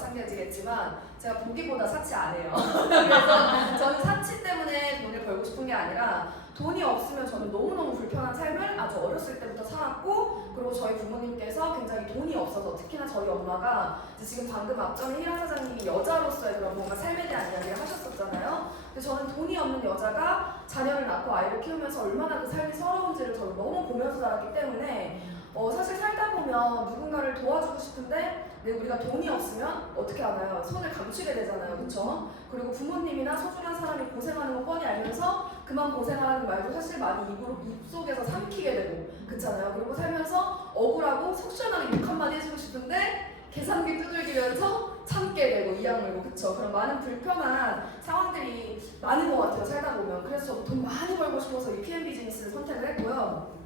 마찬가지겠지만 제가 보기보다 사치 안 해요. 그래서 저는 사치 때문에 돈을 벌고 싶은 게 아니라 돈이 없으면 저는 너무너무 불편한 삶을 아주 어렸을 때부터 살았고, 그리고 저희 부모님께서 굉장히 돈이 없어서, 특히나 저희 엄마가 지금 방금 앞전에 희랑 사장님이 여자로서의 그런 뭔가 삶에 대한 이야기를 하셨었잖아요. 근데 저는 돈이 없는 여자가 자녀를 낳고 아이를 키우면서 얼마나 그 삶이 서러운지를 저는 너무 보면서 자랐기 때문에 사실 살다 보면 누군가를 도와주고 싶은데 우리가 돈이 없으면 어떻게 하나요? 손을 감추게 되잖아요, 그렇죠? 그리고 부모님이나 소중한 사람이 고생하는 거 뻔히 알면서 그만 고생하라는 말도 사실 많이 입속에서 삼키게 되고 그렇잖아요. 그리고 살면서 억울하고 속 시원하게 욕 한마디 해주고 싶은데 계산기 두들기면서 참게 되고 이 악물고, 그쵸? 그런 많은 불편한 상황들이 많은 것 같아요, 살다 보면. 그래서 저도 돈 많이 벌고 싶어서 이 PM 비즈니스를 선택을 했고요.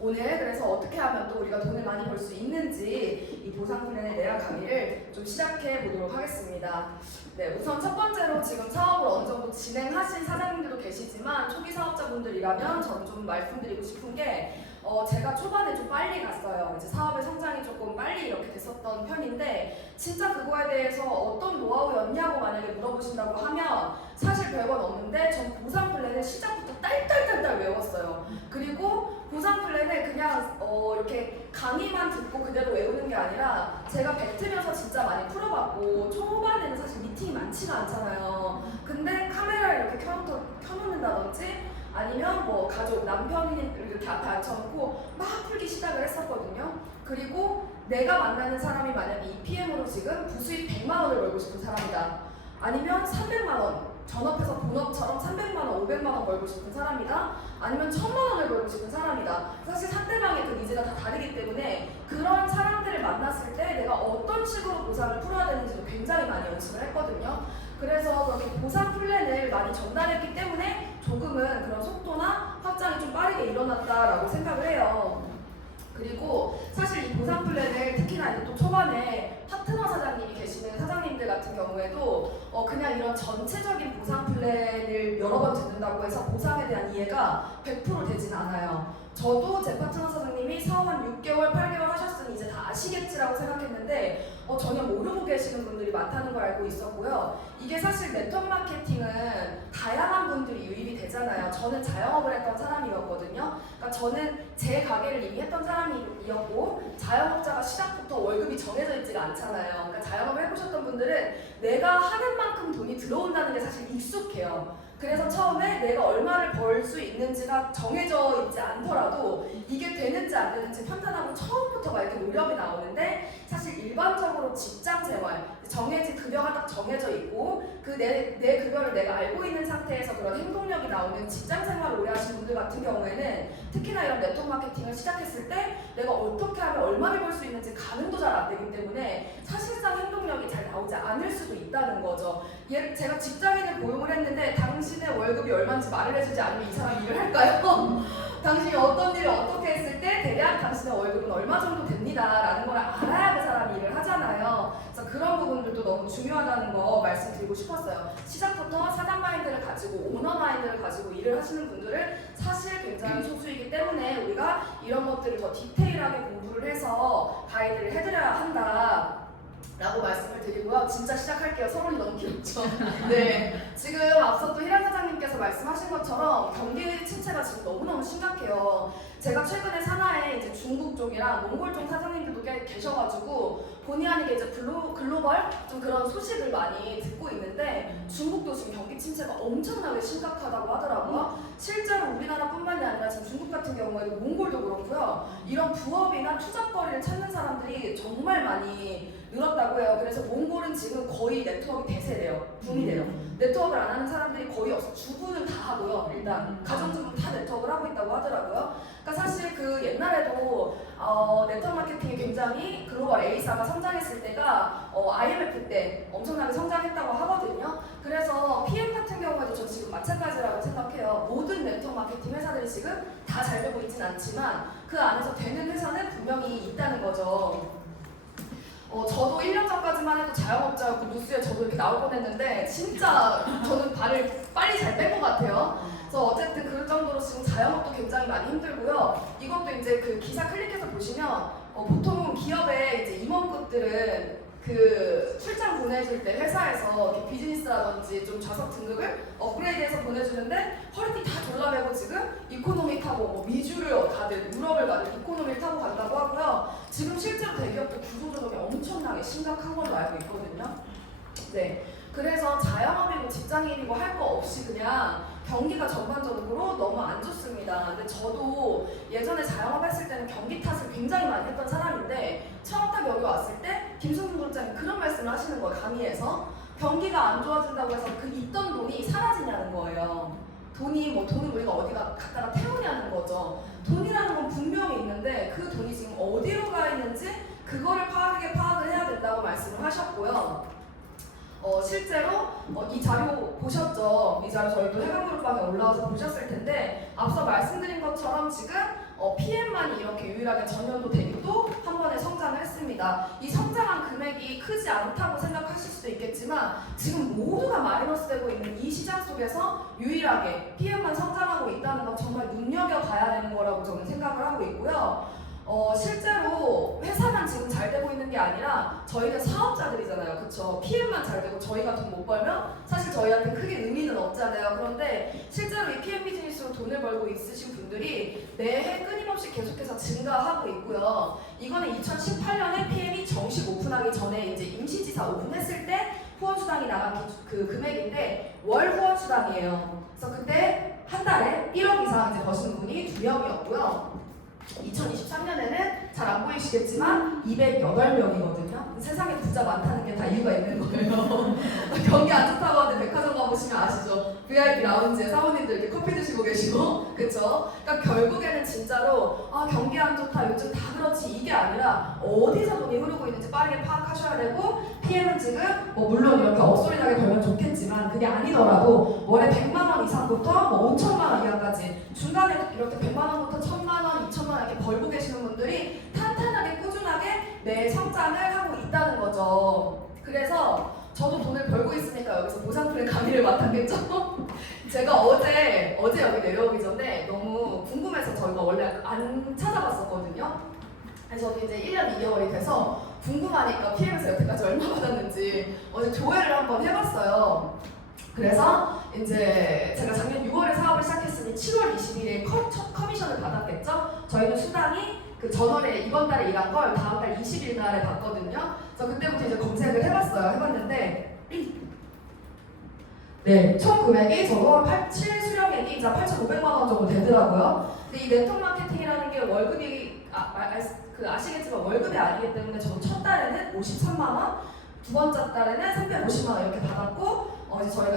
오늘 그래서 어떻게 하면 또 우리가 돈을 많이 벌 수 있는지 이 보상 플랜의 내랑 강의를 좀 시작해 보도록 하겠습니다. 네, 우선 첫 번째로 지금 사업을 어느 정도 진행하신 사장님들도 계시지만 초기 사업자분들이라면 저는 좀 말씀드리고 싶은 게 제가 초반에 좀 빨리 갔어요. 이제 사업의 성장이 조금 빨리 이렇게 됐었던 편인데 진짜 그거에 대해서 어떤 노하우였냐고 만약에 물어보신다고 하면 사실 별건 없는데 전 보상 플랜을 시작부터 딸딸딸딸 외웠어요. 그리고 보상 플랜을 그냥 이렇게 강의만 듣고 그대로 외우는 게 아니라 제가 뱉으면서 진짜 많이 풀어봤고, 초반에는 사실 미팅이 많지가 않잖아요. 근데 카메라를 이렇게 켜놓는다든지 아니면 뭐 가족, 남편을 이렇게 앞에 앉혀놓고 막 풀기 시작을 했었거든요. 그리고 내가 만나는 사람이 만약에 이 PM으로 지금 부수입 100만 원을 벌고 싶은 사람이다. 아니면 300만 원, 전업해서 본업처럼 300만 원, 500만 원 벌고 싶은 사람이다. 아니면 1000만 원을 벌고 싶은 사람이다. 사실 상대방의 그 니즈가 다 다르기 때문에 그런 사람들을 만났을 때 내가 어떤 식으로 보상을 풀어야 되는지도 굉장히 많이 연습을 했거든요. 그래서 그렇게 보상 플랜을 많이 전달했기 때문에 조금은 그런 속도나 확장이 좀 빠르게 일어났다라고 생각을 해요. 그리고 사실 이 보상 플랜을 특히나 이제 또 초반에 파트너 사장님이 계시는 사장님들 같은 경우에도 그냥 이런 전체적인 보상 플랜을 여러 번 듣는다고 해서 보상에 대한 이해가 100% 되진 않아요. 저도 제 파트너 사장님이 사업 한 6개월, 8개월 하셨으니 이제 다 아시겠지라고 생각했는데 전혀 모르고 계시는 분들이 많다는 걸 알고 있었고요. 이게 사실 네트워크 마케팅은 다양한 분들이 유입이 되잖아요. 저는 자영업을 했던 사람이었거든요. 그러니까 저는 제 가게를 이미 했던 사람이었고, 자영업자가 시작부터 월급이 정해져 있지가 않잖아요. 그러니까 자영업을 해보셨던 분들은 내가 하는 만큼 돈이 들어온다는 게 사실 익숙해요. 그래서 처음에 내가 얼마를 벌 수 있는지가 정해져 있지 않더라도 이게 되는지 안 되는지 판단하고 처음부터 막 이렇게 노력이 나오는데, 사실 일반적으로 직장 생활, 정해진 급여가 딱 정해져 있고 그 내 급여를 내가 알고 있는 상태에서 그런 행동력이 나오는 직장 생활을 오래 하신 분들 같은 경우에는 특히나 이런 네트워크 마케팅을 시작했을 때 내가 어떻게 하면 얼마를 벌 수 있는지 가늠도 잘 안 되기 때문에 사실상 행동력이 잘 나오지 않을 수도 있다는 거죠. 제가 직장인을 고용을 했는데 당신의 월급이 얼마인지 말을 해주지 않으면 이 사람이 일을 할까요? 당신이 어떤 일을 어떻게 했을 때 대략 당신의 월급은 얼마 정도 됩니다 라는 걸 알아야 그 사람이 일을 하잖아요. 그래서 그런 부분들도 너무 중요하다는 거 말씀드리고 싶었어요. 시작부터 사장 마인드를 가지고 오너 마인드를 가지고 일을 하시는 분들은 사실 굉장히 소수이기 때문에 우리가 이런 것들을 더 디테일하게 공부를 해서 가이드를 해드려야 한다 라고 말씀을 드리고요. 진짜 시작할게요. 서론이 너무 길었죠. 네, 지금 앞서 또 희란 사장님께서 말씀하신 것처럼 경기 침체가 지금 너무너무 심각해요. 제가 최근에 산하에 이제 중국 쪽이랑 몽골 쪽 사장님들도 계셔가지고 본의 아니게 이제 글로벌 좀 그런 소식을 많이 듣고 있는데 중국도 지금 경기 침체가 엄청나게 심각하다고 하더라고요. 실제로 우리나라뿐만이 아니라 지금 중국 같은 경우에도 몽골도 그렇고요. 이런 부업이나 투잡거리를 찾는 사람들이 정말 많이 늘었다고 해요. 그래서 몽골은 지금 거의 네트워크 대세래요. 붐이 돼요. 네트워크를 안 하는 사람들이 거의 없어. 주부는 다 하고요. 일단 가정주부는 다 네트워크를 하고 있다고 하더라고요. 그러니까 사실 그 옛날에도 네트워크 마케팅이 굉장히 글로벌 A사가 성장했을 때가 IMF 때 엄청나게 성장했다고 하거든요. 그래서 PM 같은 경우에도 저 지금 마찬가지라고 생각해요. 모든 네트워크 마케팅 회사들이 지금 다 잘 되고 있진 않지만 그 안에서 되는 회사는 분명히 있다는 거죠. 저도 1년 전까지만 해도 자영업자였고 뉴스에 저도 이렇게 나올 뻔했는데 진짜 저는 발을 빨리 잘 뺀 것 같아요. 그래서 어쨌든 그 정도로 지금 자영업도 굉장히 많이 힘들고요. 이것도 이제 그 기사 클릭해서 보시면 보통 기업의 이제 임원급들은 그 출장 보내줄 때 회사에서 이렇게 비즈니스라든지 좀 좌석 등급을 업그레이드해서 보내주는데 허리띠 다 졸라매고 지금 이코노미 타고 뭐 미주를 가든 유럽을 가든 이코노미를 타고 간다고 하고요. 지금 실제로 대기업도 구조조정이 엄청나게 심각한 걸로 알고 있거든요. 네. 그래서 자영업이고 직장인이고 할 거 없이 그냥 경기가 전반적으로 너무 안 좋습니다. 근데 저도 예전에 자영업했을 때는 경기 탓을 굉장히 많이 했던 사람인데 처음 딱 여기 왔을 때 김승준 부장님 그런 말씀을 하시는 거예요. 강의에서 경기가 안 좋아진다고 해서 그 있던 돈이 사라지냐는 거예요. 돈을 우리가 어디가 갖다가 태우냐는 거죠. 돈이라는 건 분명히 있는데 그 돈이 지금 어디로 가 있는지 그거를 파악을 해야 된다고 말씀을 하셨고요. 실제로 이 자료 보셨죠? 이 자료 저희도 해방그룹방에 올라와서 보셨을 텐데 앞서 말씀드린 것처럼 지금 PM만이 이렇게 유일하게 전년도 대비도 한 번에 성장을 했습니다. 이 성장한 금액이 크지 않다고 생각하실 수도 있겠지만 지금 모두가 마이너스 되고 있는 이 시장 속에서 유일하게 PM만 성장하고 있다는 건 정말 눈여겨봐야 되는 거라고 저는 생각을 하고 있고요. 실제로 회사만 지금 잘 되고 있는 게 아니라 저희는 사업자들이잖아요. 그쵸? PM만 잘 되고 저희가 돈 못 벌면 사실 저희한테 크게 의미는 없잖아요. 그런데 실제로 이 PM 비즈니스로 돈을 벌고 있으신 분들이 매해 끊임없이 계속해서 증가하고 있고요. 이거는 2018년에 PM이 정식 오픈하기 전에 이제 임시지사 오픈했을 때 후원수당이 나간 그 금액인데 월 후원수당이에요. 그래서 그때 한 달에 1억 이상 이제 버시는 분이 2명이었고요. 2023년에는 잘 안 보이시겠지만 208명이거든요. 세상에 부자 많다는 게 다 이유가 있는 거예요. 경기 안 좋다고 하는데 백화점 가보시면 아시죠? VIP 라운지에 사모님들 이렇게 커피 드시고 계시고 그쵸? 그러니까 결국에는 진짜로 경기 안 좋다 요즘 다 그렇지 이게 아니라 어디서 돈이 흐르고 있는지 빠르게 파악하셔야 되고 PM은 지금 물론 이렇게 억소리 나게 벌면 좋겠지만 그게 아니더라도 월에 100만 원 이상부터 5천만 원 이하까지 중간에 이렇게 100만 원부터 1000만 원, 2천만 원 이렇게 벌고 계시는 분들이 탄탄하게 꾸준하게 매 성장을 하고 있다는 거죠. 그래서 저도 돈을 벌고 있으니까 여기서 보상플랜 강의를 맡았겠죠? 제가 어제 여기 내려오기 전에 너무 궁금해서 저희가 원래 안 찾아봤었거든요. 그래서 저도 이제 1년 2개월이 돼서 궁금하니까 PM에서 여태까지 얼마 받았는지 어제 조회를 한번 해봤어요. 그래서 이제 제가 작년 6월에 사업을 시작했으니 7월 20일에 첫 커미션을 받았겠죠? 저희는 수당이 그 전월에 이번 달에 일한 걸 다음 달 20일 날에 받거든요. 그래서 그때부터 이제 검색을 해봤는데 네, 총 금액이 저도 7수령액이 8,500만 원 정도 되더라고요. 근데 이 네트워크 마케팅이라는 게 월급이 아시겠지만 월급이 아니기 때문에 저도 첫 달에는 53만 원, 두 번째 달에는 350만 원 이렇게 받았고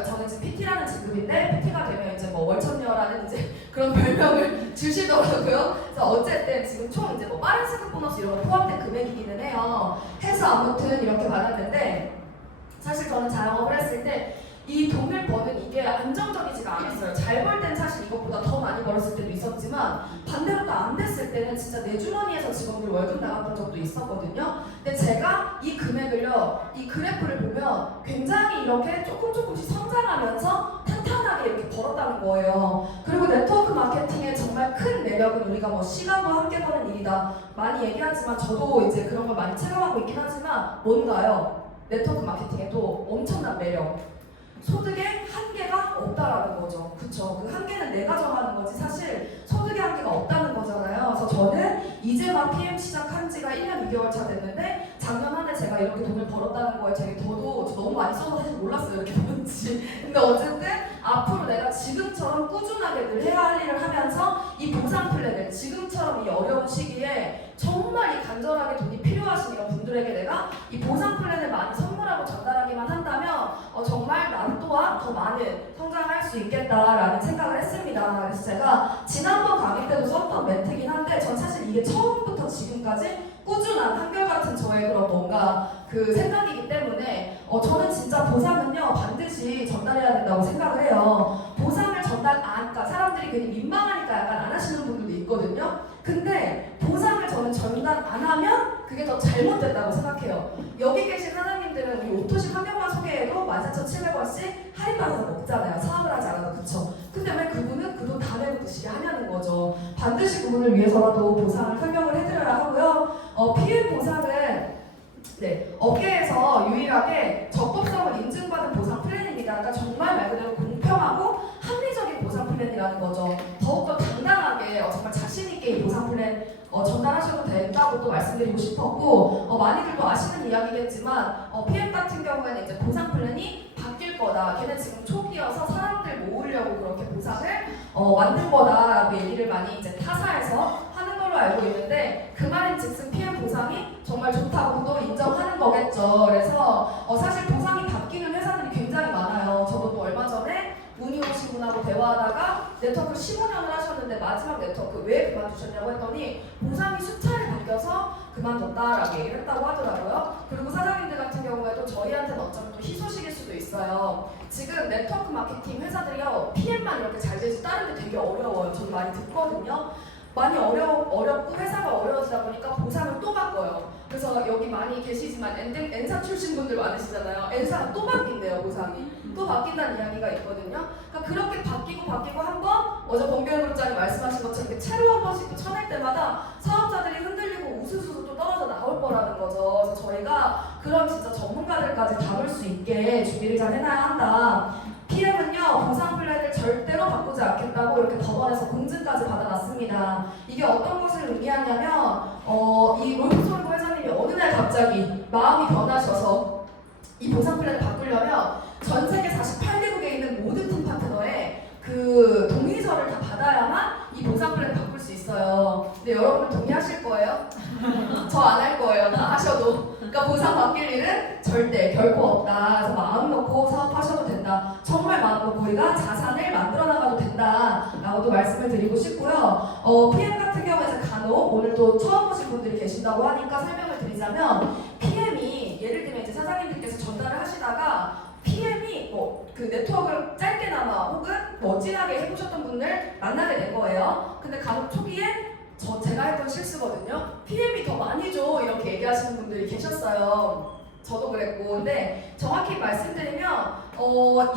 저는 지금 PT라는 직급인데 PT가 되면 이제 월천녀라는 이제 그런 별명을 주시더라고요. 그래서 어쨌든 지금 총 이제 빠른 승급 보너스 이런 거 포함된 금액이기는 해요. 해서 아무튼 이렇게 받았는데 사실 저는 자영업을 했을 때 이 돈을 버는 이게 안정적이지가 않았어요. 잘 벌 땐 사실 이것보다 더 많이 벌었을 때도 있었지만 반대로 또 안 됐을 때는 진짜 내 주머니에서 직원들 월급 나갔던 적도 있었거든요. 근데 제가 이 금액을요, 이 그래프를 보면 굉장히 이렇게 조금씩 성장하면서 탄탄하게 이렇게 벌었다는 거예요. 그리고 네트워크 마케팅의 정말 큰 매력은 우리가 시간과 함께 버는 일이다 많이 얘기하지만 저도 이제 그런 걸 많이 체감하고 있긴 하지만 뭔가요? 네트워크 마케팅에도 엄청난 매력. 소득의 한계가 없다라는 거죠. 그쵸? 그 한계는 내가 정하는 거지 사실 소득의 한계가 없다는 거잖아요. 그래서 저는 이제 막 PM 시작한 지가 1년 2개월 차 됐는데 작년 한 해 제가 이렇게 돈을 벌었다는 거에 되게 저도 너무 많이 써서 사실 몰랐어요. 이렇게 버는지. 근데 어쨌든 앞으로 내가 지금처럼 꾸준하게 늘 해야 할 일을 하면서 이 보상 플랜을 지금처럼 이 어려운 시기에 정말 이 간절하게 돈이 필요하신 이런 분들에게 내가 이 보상 플랜을 많이 선물하고 전달하기만 한다면 정말 나 또한 더 많은 성장할 수 있겠다라는 생각을 했습니다. 그래서 제가 지난번 강의 때도 썼던 멘트긴 한데 전 사실 이게 처음부터 지금까지 꾸준한 한결같은 저의 그런 뭔가 그 생각이기 때문에 저는 진짜 보상은요 반드시 전달해야 된다고 생각을 해요. 보상을 그러니까 사람들이 괜히 민망하니까 약간 안 하시는 분들도 있거든요. 근데 보상을 저는 전달 안 하면 그게 더 잘못됐다고 생각해요. 여기 계신 사장님들은 우리 오토식 한 명만 소개해도 14,700원씩 할인받아서 먹잖아요. 사업을 하지 않아도. 그쵸? 근데 왜 그분은 그 돈 다 내고 드시게 하냐는 거죠. 반드시 그분을 위해서라도 보상을 설명을 해드려야 하고요. PM 보상은 네, 업계에서 유일하게 적법성을 인증받은 보상 플랜입니다. 그러니까 정말 말 그대로 공평하고 합리적인 보상 플랜이라는 거죠. 더욱더 당당하게 정말 자신 있게 이 보상 플랜 전달하셔도 된다고 또 말씀드리고 싶었고, 많이들도 아시는 이야기겠지만 PM 같은 경우에는 이제 보상 플랜이 바뀔 거다. 걔는 지금 초기여서 사람들 모으려고 그렇게 보상을 만든 거다라고 얘기를 많이 이제 타사에서 하는 걸로 알고 있는데, 그 말인즉슨 PM 보상이 정말 좋다고 또 인정하는 거겠죠. 그래서 사실 보상이 바뀌는 회사들이 굉장히 많아요. 저도 또 얼마 전에 문의 오신 분하고 대화하다가 네트워크 15년을 하셨는데 마지막 네트워크 왜 그만두셨냐고 했더니 보상이 수차례 바뀌어서 그만뒀다라고 얘기를 했다고 하더라고요. 그리고 사장님들 같은 경우에도 저희한테는 어쩌면 또 희소식일 수도 있어요. 지금 네트워크 마케팅 회사들이요, PM만 이렇게 잘 되지 다른 게 되게 어려워요. 저도 많이 듣거든요. 많이 어렵고 회사가 어려워지다 보니까 보상을 또 바꿔요. 그래서 여기 많이 계시지만 N사 출신 분들 많으시잖아요. N사가 또 바뀐대요, 보상이. 또 바뀐다는 이야기가 있거든요. 그러니까 그렇게 바뀌고 한번 어제 범규현 그룹장이 말씀하신 것처럼 이렇게 채로 한 번씩 또 쳐낼 때마다 사업자들이 흔들리고 우수수수 또 떨어져 나올 거라는 거죠. 그래서 저희가 그런 진짜 전문가들까지 다룰 수 있게 준비를 잘 해놔야 한다. PM은요, 보상 플랜을 절대로 바꾸지 않겠다고 이렇게 법원에서 공증까지 받아놨습니다. 이게 어떤 것을 의미하냐면, 이 롤프솔고 회장님이 어느 날 갑자기 마음이 변하셔서 이 보상 플랜을 바꾸려면 전 세계 48개국에 있는 모든 팀 파트너의 그 동의서를 다 받아야만 이 보상 플랜을 바꿀 수 있어요. 근데 여러분 동의하실 거예요? 저 안 할 거예요. 다 하셔도. 그러니까 보상 바뀔 일은 절대 결코 없다. 그래서 마음 놓고 사업하셔도 된다. 정말 마음 놓고 우리가 자산을 만들어 나가도 된다라고 또 말씀을 드리고 싶고요. PM 같은 경우에 간혹 오늘 또 처음 오신 분들이 계신다고 하니까 설명을 드리자면, PM이 예를 들면 이제 사장님들께서 전달을 하시다가 PM이 그 네트워크를 짧게나마 혹은 진하게 해보셨던 분을 만나게 된 거예요. 근데 간혹 초기에 제가 했던 실수거든요. PM이 더 많이 줘 이렇게 얘기하시는 분들이 계셨어요. 저도 그랬고. 근데 정확히 말씀드리면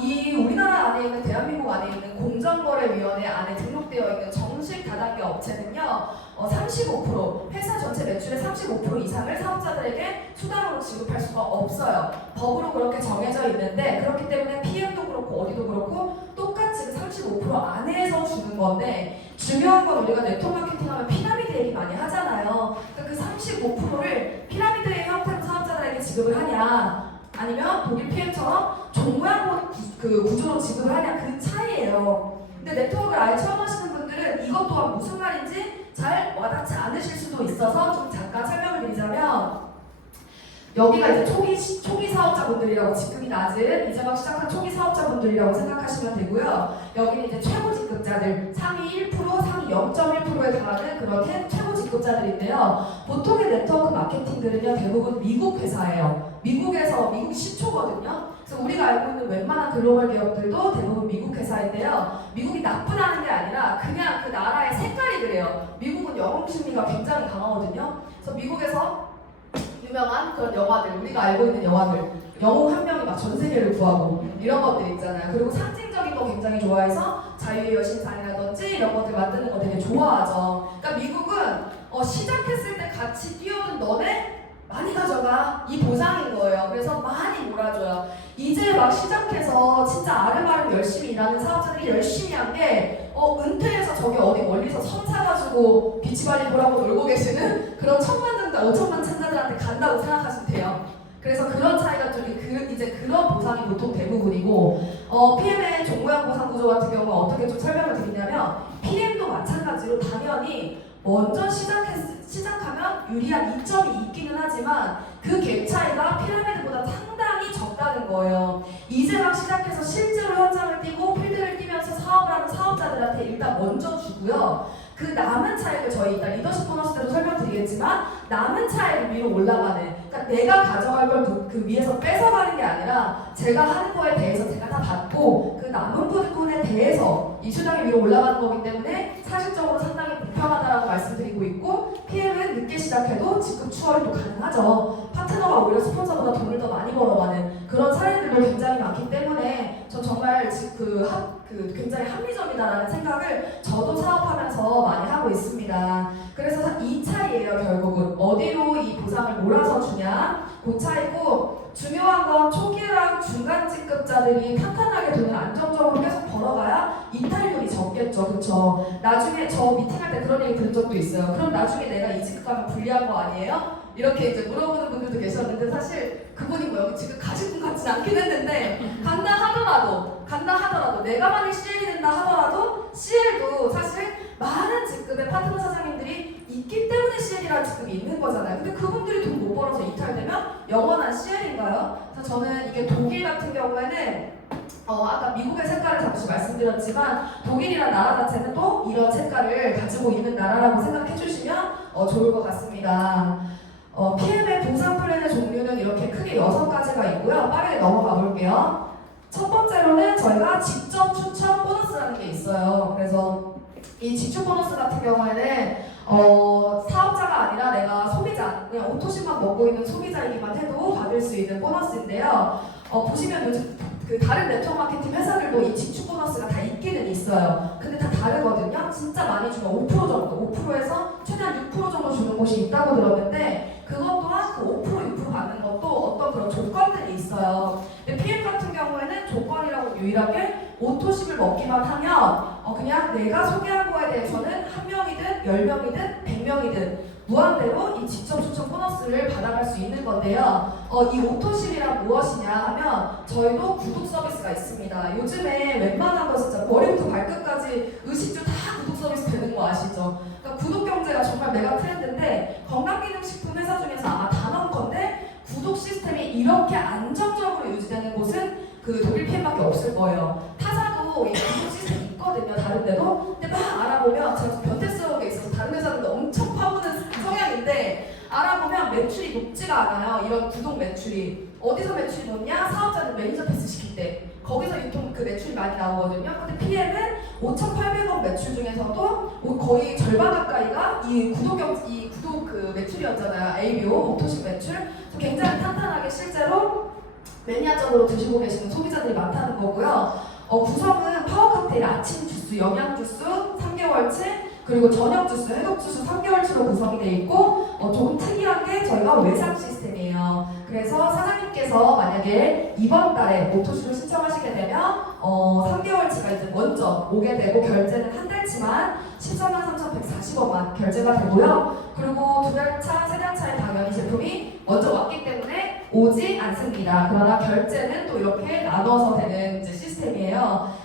이 우리나라 안에 있는, 대한민국 안에 있는 공정거래위원회 안에 등록되어 있는 정식 다단계 업체는요, 35% 회사 전체 매출의 35% 이상을 사업자들에게 수당으로 지급할 수가 없어요. 법으로 그렇게 정해져 있는데, 그렇기 때문에 PM도 그렇고 어디도 그렇고 똑같이 그 35% 안에서 주는 건데, 중요한 건 우리가 네트워크 마케팅하면 피라미드 얘기 많이 하잖아요. 그러니까 그 35%를 피라미드의 형태로 사업자들에게 지급을 하냐, 아니면 독일 PM처럼 종모양 그 구조로 지급을 하냐, 그 차이예요. 근데 네트워크를 아예 처음 하시는 분들은 이것 또한 무슨 말인지 잘 와닿지 않으실 수도 있어서 좀 잠깐 설명을 드리자면, 여기가 이제 초기 사업자분들이라고, 직급이 낮은 이제 막 시작한 초기 사업자분들이라고 생각하시면 되고요. 여기는 이제 최고 직급자들, 상위 1%, 상위 0.1%에 달하는 그런 최고 직급자들인데요. 보통의 네트워크 마케팅들은요, 대부분 미국 회사예요. 미국 시초거든요. 그래서 우리가 알고 있는 웬만한 글로벌 기업들도 대부분 미국 회사인데요. 미국이 나쁘다는 게 아니라 그냥 그 나라의 색깔이 그래요. 미국은 영웅 심리가 굉장히 강하거든요. 그래서 미국에서 유명한 그런 영화들, 우리가 알고 있는 영화들, 영웅 한 명이 막 전 세계를 구하고 이런 것들 있잖아요. 그리고 상징적인 거 굉장히 좋아해서 자유의 여신상이라든지 이런 것들 만드는 거 되게 좋아하죠. 그러니까 미국은 시작했을 때 같이 뛰어든 너네 많이 가져가, 이 보상인 거예요. 그래서 많이 몰아줘요. 이제 막 시작해서 진짜 아름아름 열심히 일하는 사업자들이 열심히 한 게 은퇴해서 저기 어디 멀리서 섬 사가지고 비치발리 보라고 놀고 계시는 그런 1,000만 등자, 5천만 참가들한테 간다고 생각하시면 돼요. 그래서 그런 차이가 좀 이제 그런 보상이 보통 대부분이고, PM의 종모양 보상 구조 같은 경우는 어떻게 좀 설명을 드리냐면, PM도 마찬가지로 당연히 먼저 시작하면 유리한 이점이 있기는 하지만 그 갭 차이가 피라미드보다 상당히 적다는 거예요. 이제 막 시작해서 실제로 현장을 뛰고 필드를 뛰면서 사업을 하는 사업자들한테 일단 먼저 주고요. 그 남은 차익을 저희 이따 리더십 보너스 때도 설명드리겠지만, 남은 차익을 위로 올라가는, 그러니까 내가 가져갈 걸 그 위에서 뺏어가는 게 아니라 제가 하는 거에 대해서 제가 다 받고 그 남은 부분에 대해서 이 수당이 위로 올라가는 거기 때문에 사실적으로 상당히 공평하다라고 말씀드리고 있고, PM은 늦게 시작해도 직급 추월이 또 가능하죠. 파트너가 오히려 스폰서보다 돈을 더 많이 벌어가는 그런 사례들도 굉장히 많기 때문에 전 정말 굉장히 합리적이다라는 생각을 저도 사업하면서 많이 하고 있습니다. 그래서 이 차이예요. 결국은 어디로 이 보상을 몰아서 주냐, 그 직급자들이 탄탄하게 돈을 안정적으로 계속 벌어가야 이탈률이 적겠죠. 그렇죠? 나중에 저 미팅할 때 그런 얘기 들은 적도 있어요. 그럼 나중에 내가 이 직급 가면 불리한 거 아니에요? 이렇게 이제 물어보는 분들도 계셨는데 사실 그분이 뭐 여기 지금 가실 분 같진 않긴 했는데 간다 하더라도 내가 만약 CL이 된다 하더라도 CL도 사실 많은 직급의 파트너 사장님들이 있기 때문에 CL이라는 직급이 있는 거잖아요. 근데 그분들이 돈 못 벌어서 이탈되면 영원한 CL인가요? 그래서 저는 이게 독일 같은 경우에는 아까 미국의 색깔을 잠시 말씀드렸지만 독일이라는 나라 자체는 또 이런 색깔을 가지고 있는 나라라고 생각해 주시면 좋을 것 같습니다. PM의 보상 플랜의 종류는 이렇게 크게 6가지가 있고요. 빠르게 넘어가 볼게요. 첫 번째로는 저희가 직접 추천 보너스라는 게 있어요. 그래서 이 직주 보너스 같은 경우에는 사업자가 아니라 내가 소비자, 그냥 오토십만 먹고 있는 소비자이기만 해도 받을 수 있는 보너스인데요. 보시면 요즘 그 다른 네트워크 마케팅 회사들도 이 직주 보너스가 다 있기는 있어요. 근데 다 다르거든요. 진짜 많이 주면 5% 정도, 5%에서 최대한 6% 정도 주는 곳이 있다고 들었는데 그것 또한 그 5%, 6% 받는 것도 어떤 그런 조건들이 있어요. 근데 PM 같은 경우에는 조건이라고 유일하게 오토십을 먹기만 하면 그냥 내가 소개한 거에 대해서는 1명이든 10명이든 100명이든 무한대로 이 직접 추천 보너스를 받아갈 수 있는 건데요. 이 오토십이란 무엇이냐 하면 저희도 구독 서비스가 있습니다. 요즘에 웬만한 거 진짜 머리부터 발끝까지 의식주 다 구독 서비스 되는 거 아시죠? 그러니까 구독 경제가 정말 메가 트렌드인데 건강기능식품 회사 중에서 아마 단언컨대 구독 시스템이 이렇게 안정적으로 유지되는 곳은 그 독일 PM밖에 없을 거예요. 타사도 이 구독 시스템이 있거든요. 다른 데도. 근데 막 알아보면 제가 변태스러운 게 있어서 다른 회사들도 엄청 파보는 성향인데 알아보면 매출이 높지가 않아요. 이런 구독 매출이. 어디서 매출이 높냐? 사업자들 매니저 패스 시킬 때. 거기서 유통 그 매출이 많이 나오거든요. 근데 PM은 5,800원 매출 중에서도 거의 절반 가까이가 이 구독 그 매출이었잖아요. ABO, 오토식 매출. 굉장히 탄탄하게 실제로 매니아적으로 드시고 계시는 소비자들이 많다는 거고요. 구성은 파워 칵테일, 아침 주스, 영양 주스, 3개월치, 그리고 저녁 주스, 해독 주스 3개월치로 구성이 되어 있고 조금 특이한 게 저희가 외상 시스템이에요. 그래서 사장님께서 만약에 이번 달에 오토시를 신청하시게 되면 3개월치가 이제 먼저 오게 되고 결제는 한 달치만 143,140원만 결제가 되고요. 그리고 2달차, 3달차에 당연히 제품이 먼저 왔기 때문에 오지 않습니다. 그러나 결제는 또 이렇게 나눠서 되는 이제 시스템이에요.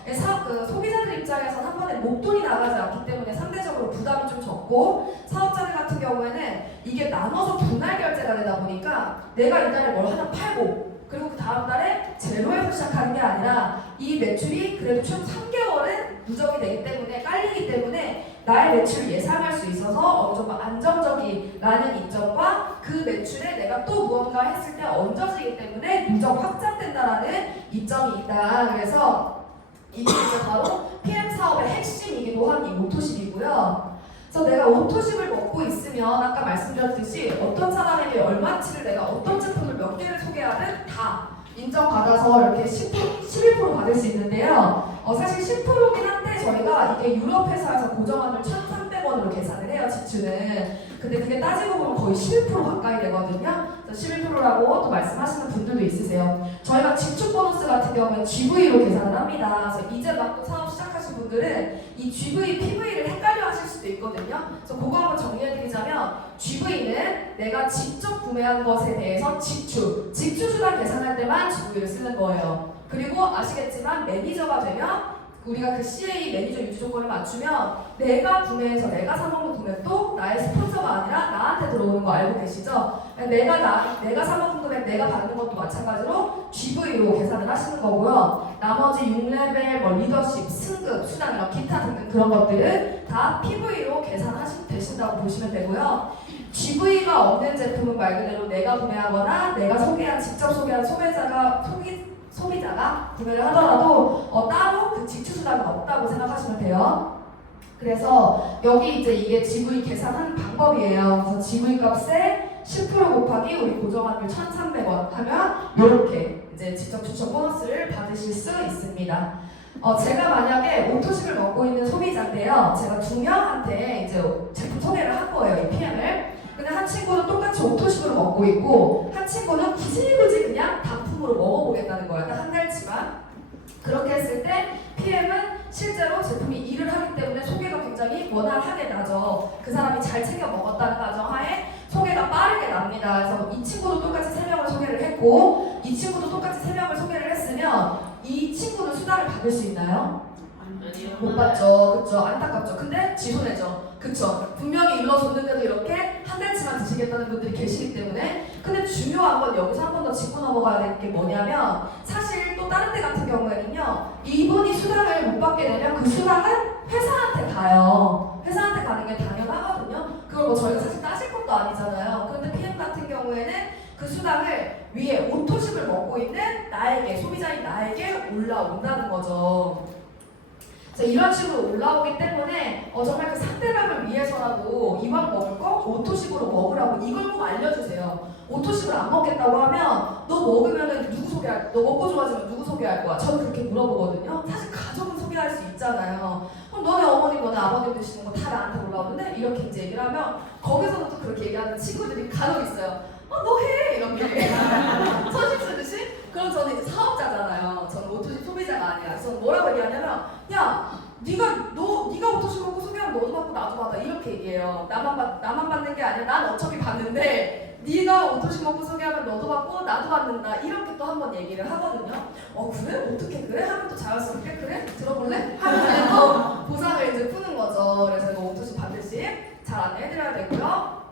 그 소비자들 입장에서는 한 번에 목돈이 나가지 않기 때문에 상대적으로 부담이 좀 적고 사업자들 같은 경우에는 이게 나눠서 분할 결제가 되다 보니까 내가 이달에 뭘 하나 팔고 그리고 그 다음 달에 제로에서 시작하는 게 아니라 이 매출이 그래도 총 3개월은 누적이 되기 때문에 깔리기 때문에 나의 매출을 예상할 수 있어서 어느 정도 안정적이라는 이점과 그 매출에 내가 또 무언가 했을 때 얹어지기 때문에 누적 확장된다라는 이점이 있다. 그래서 이게 이제 바로 PM 사업의 핵심이기도 한 이 오토십이고요. 그래서 내가 오토십을 먹고 있으면 아까 말씀드렸듯이 어떤 사람에게 얼마치를 내가 어떤 제품을 몇 개를 소개하든 다 인정받아서 이렇게 11% 받을 수 있는데요. 사실 10%긴 한데 저희가 이게 유럽 회사에서 고정환율 1,300원으로 계산을 해요, 지출은. 근데 그게 따지고 보면 거의 11% 가까이 되거든요. 11%라고 또 말씀하시는 분들도 있으세요. 저희가 지출 보너스 같은 경우는 GV로 계산을 합니다. 그래서 이제 막 또 사업 시작하신 분들은 이 GV, PV를 헷갈려 하실 수도 있거든요. 그래서 그거 한번 정리해드리자면 GV는 내가 직접 구매한 것에 대해서 직수수단 계산할 때만 GV를 쓰는 거예요. 그리고 아시겠지만 매니저가 되면 우리가 그 CA 매니저 유지 조건을 맞추면 내가 구매해서 내가 사먹는 금액도 나의 스폰서가 아니라 나한테 들어오는 거 알고 계시죠? 내가 사먹은 금액 내가 받는 것도 마찬가지로 GV로 계산을 하시는 거고요. 나머지 6레벨, 뭐 리더십, 승급, 수당 이런 기타 등등 그런 것들은 다 PV로 계산하시면 되신다고 보시면 되고요. GV가 없는 제품은 말 그대로 내가 구매하거나 내가 직접 소개한 소비자가 구매를 하더라도 따로 그 직수수단은 없다고 생각하시면 돼요. 그래서 여기 이제 이게 GV 계산하는 방법이에요. 그래서 GV 값에 10% 곱하기 우리 고정환율 1,300원 하면 이렇게 이제 직접 추천 보너스를 받으실 수 있습니다. 제가 만약에 오토십을 먹고 있는 소비자인데요. 제가 2명한테 이제 제품 소개를 한 거예요, 이 PM을. 근데 한 친구는 똑같이 오토십으로 먹고 있고 한 친구는 굳이 그냥 단품으로 먹어보겠다는 거야. 딱 한 달치만. 그렇게 했을 때 PM은 실제로 제품이 일을 하기 때문에 소개가 굉장히 원활하게 나죠. 그 사람이 잘 챙겨 먹었다는 가정하에 소개가 빠르게 납니다. 그래서 이 친구도 똑같이 3명을 소개를 했고 이 친구도 똑같이 3명을 소개를 했으면 이 친구는 수당을 받을 수 있나요? 못 받죠. 그쵸? 안타깝죠. 근데 지손해죠. 그쵸? 분명히 일러줬는데도 이렇게 한 달치만 드시겠다는 분들이 계시기 때문에. 근데 중요한 건 여기서 한 번 더 짚고 넘어가야 될 게 뭐냐면 사실 또 다른 데 같은 경우에는요 이분이 수당을 못 받게 되면 그 수당은 회사한테 가요. 회사한테 가는 게 당연하거든요. 그걸 뭐 저희가 사실 따질 것도 아니잖아요. 그런데 PM 같은 경우에는 그 수당을 위에 오토식을 먹고 있는 나에게, 소비자인 나에게 올라온다는 거죠. 이런 식으로 올라오기 때문에 정말 그 상대방을 위해서라도 이왕 먹을 거 오토식으로 먹으라고 이걸 꼭 알려주세요. 오토식을 안 먹겠다고 하면 너 먹으면은 누구 소개할, 너 먹고 좋아지면 누구 소개할 거야? 저는 그렇게 물어보거든요. 사실 가족은 소개할 수 있잖아요. 그럼 너네 어머니, 너네 아버님 드시는 거 다 나한테 올라오는데? 이렇게 이제 얘기를 하면 거기서도 또 그렇게 얘기하는 친구들이 간혹 있어요. 너 해! 이렇게 선심 쓰듯이? 그럼 저는 이제 사업자잖아요. 저는 오토식 소비자가 아니라. 저는 뭐라고 얘기하냐면 야, 네가 오토식 먹고 소개하면 너도 받고 나도 받아 이렇게 얘기해요. 나만 받는 게 아니라 난 어차피 받는데 네가 오토식 먹고 소개하면 너도 받고 나도 받는다 이렇게 또 한번 얘기를 하거든요. 그래? 어떻게 그래? 하면 또 자연스럽게 그래? 들어볼래? 하면 또 보상을 이제 푸는 거죠. 그래서 이거 오토식 반드시 잘 안내해드려야 되고요.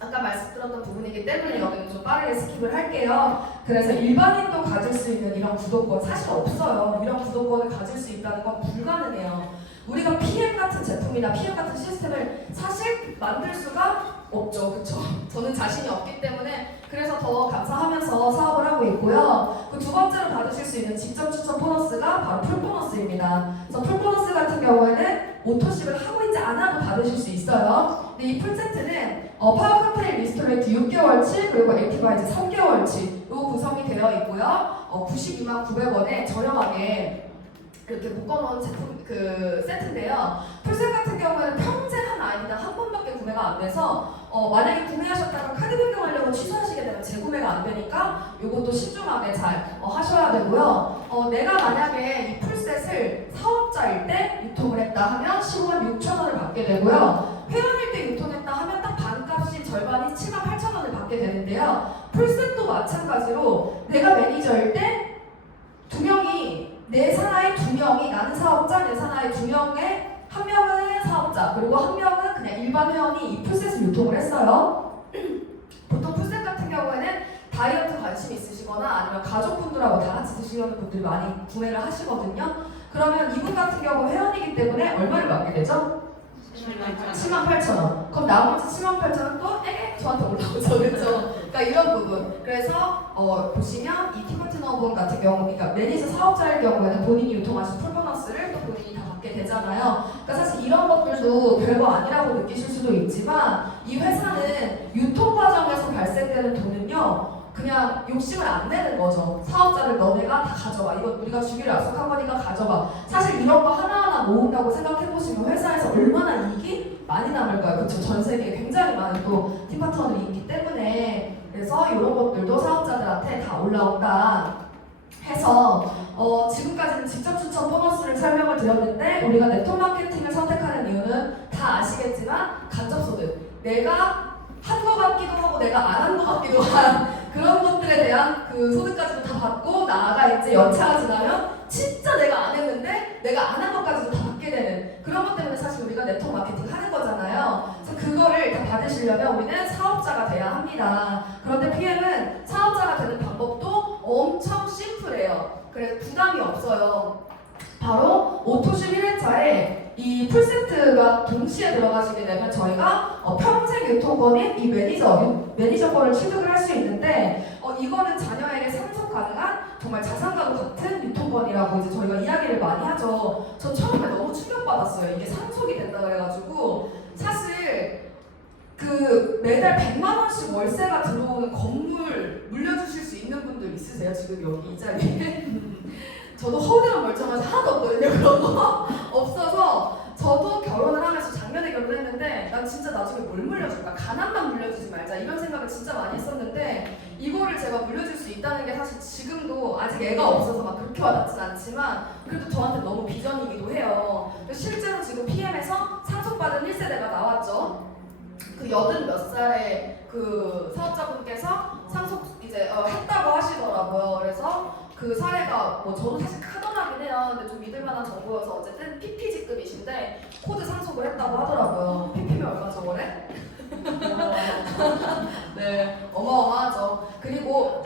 아까 말씀드렸던 부분이기 때문에 여기는 좀 빠르게 스킵을 할게요. 그래서 일반인도 가질 수 있는 이런 구독권 사실 없어요. 이런 구독권을 가질 수 있다는 건 불가능해요. 우리가 PM 같은 제품이나 PM 같은 시스템을 사실 만들 수가 없죠. 그쵸? 저는 자신이 없기 때문에 그래서 더 감사하면서 사업을 하고 있고요. 그 두 번째로 받으실 수 있는 직접 추천 보너스가 바로 풀 보너스입니다. 그래서 풀 보너스 같은 경우에는 오토식을 하고 있지 않아도 받으실 수 있어요. 근데 이 풀 세트는 파워 카페인 리스토레이트 6개월치 그리고 액티바이즈 3개월치 요 구성이 되어 있고요. 92만 900원에 저렴하게 이렇게 묶어놓은 제품 그 세트인데요. 풀셋 같은 경우에는 평생 한 아이당 한 번밖에 구매가 안 돼서 만약에 구매하셨다가 카드 변경하려고 취소하시게 되면 재구매가 안 되니까 이것도 신중하게 잘 하셔야 되고요. 내가 만약에 이 풀셋을 사업자일 때 유통을 했다 하면 15만 6천 원을 받게 되고요. 회원일 때 유통했다 하면 딱 반값인 절반이 7만 8천 원을 받게 되는데요. 풀셋도 마찬가지로 내가 매니저일 때 두 명이 내 사나이 두 명이 나는 사업자, 내 사나이 두 명에 한 명은 사업자 그리고 한 명은 그냥 일반 회원이 이 풀셋을 유통을 했어요. 보통 풀셋 같은 경우에는 다이어트 관심 있으시거나 아니면 가족분들하고 다 같이 드시려는 분들이 많이 구매를 하시거든요. 그러면 이분 같은 경우 회원이기 때문에 얼마를 받게 되죠? 78,000원. 그럼 나머지 78,000원 또 저한테 올라오죠. 그렇죠? 그러니까 이런 부분. 그래서 보시면 이 팀파트너분 같은 경우 그러니까 매니저 사업자일 경우에는 본인이 유통하신 풀보너스를 또 본인이 다 받게 되잖아요. 그러니까 사실 이런 것들도 별거 아니라고 느끼실 수도 있지만 이 회사는 유통 과정에서 발생되는 돈은요. 그냥 욕심을 안 내는 거죠. 사업자를 너네가 다 가져와. 이거 우리가 주기로 약속한 거니까 가져와. 사실 이런 거 하나하나 모은다고 생각해보시면 회사에서 얼마나 이익이 많이 남을까요? 그렇죠? 전 세계에 굉장히 많은 또 팀파트너들이 있기 때문에 그래서 이런 것들도 사업자들한테 다 올라온다 해서 지금까지는 직접 추천 보너스를 설명을 드렸는데 우리가 네트워크 마케팅을 선택하는 이유는 다 아시겠지만 간접소득. 내가 한 것 같기도 하고 내가 안 한 것 같기도 한 그런 것들에 대한 그 소득까지도 다 받고 나아가 이제 연차가 지나면 진짜 내가 안 했는데 내가 안 한 것까지도 다 받게 되는 그런 것 때문에 사실 우리가 네트워크 마케팅 하는 거잖아요. 그래서 그거를 다 받으시려면 우리는 사업자가 돼야 합니다. 그런데 PM은 사업자가 되는 방법도 엄청 심플해요. 그래서 부담이 없어요. 바로 오토식 1회차에 이 풀세트가 동시에 들어가시게 되면 저희가 평생 유통권인 이 매니저권을 취득을 할 수 있는데 이거는 자녀에게 상속 가능한 정말 자산과도 같은 유통권이라고 이제 저희가 이야기를 많이 하죠. 저 처음에 너무 충격받았어요. 이게 상속이 된다 그래가지고 사실 그 매달 100만 원씩 월세가 들어오는 건물 물려주실 수 있는 분들 있으세요? 지금 여기 이 자리에? 저도 허드랑 멀쩡하지 하나도 없거든요. 그런 거 없어서 저도 결혼을 하면서 작년에 결혼했는데 난 진짜 나중에 뭘 물려줄까? 가난만 물려주지 말자 이런 생각을 진짜 많이 했었는데 이거를 제가 물려줄 수 있다는 게 사실 지금도 아직 애가 없어서 막 그렇게 와닿진 않지만 그래도 저한테 너무 비전이기도 해요. 실제로 지금 PM에서 상속받은 1세대가 나왔죠. 그 80 몇 살의 그 사업자분께서 상속 이제 했다고 하시더라고요. 그래서 그 사례가 뭐 저도 사실 카더라긴 해요. 근데 좀 믿을만한 정보여서 어쨌든 PPG급이신데 코드 상속을 했다고 하더라고요. PP면 얼마죠 원래? 네, 어마어마하죠. 그리고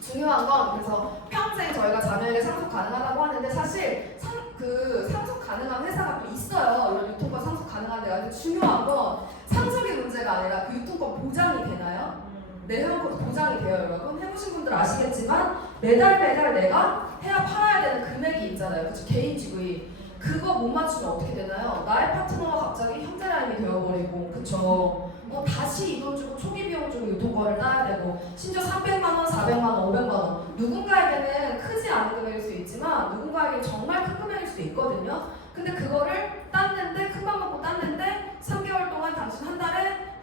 중요한 건 그래서 평생 저희가 자녀에게 상속 가능하다고 하는데 사실 그 상속 가능한 회사가 또 있어요. 이런 유통권 상속 가능한 데가. 근데 중요한 건 상속의 문제가 아니라 그 유통권 보장이 되나요? 내놓고 보장이 돼요, 여러분. 해보신 분들 아시겠지만 매달 내가 해야 팔아야 되는 금액이 있잖아요. 그쵸? 개인 지분이. 그거 못 맞추면 어떻게 되나요? 나의 파트너가 갑자기 형제 라인이 되어버리고, 그쵸? 다시 이 돈 주고 초기 비용 주고 유통권을 따야 되고, 심지어 300만 원, 400만 원, 500만 원. 누군가에게는 크지 않은 금액일 수 있지만 누군가에게는 정말 큰 금액일 수도 있거든요. 근데 그거를 땄는데, 큰맘 먹고 땄는데 3개월 동안 당신 한 달에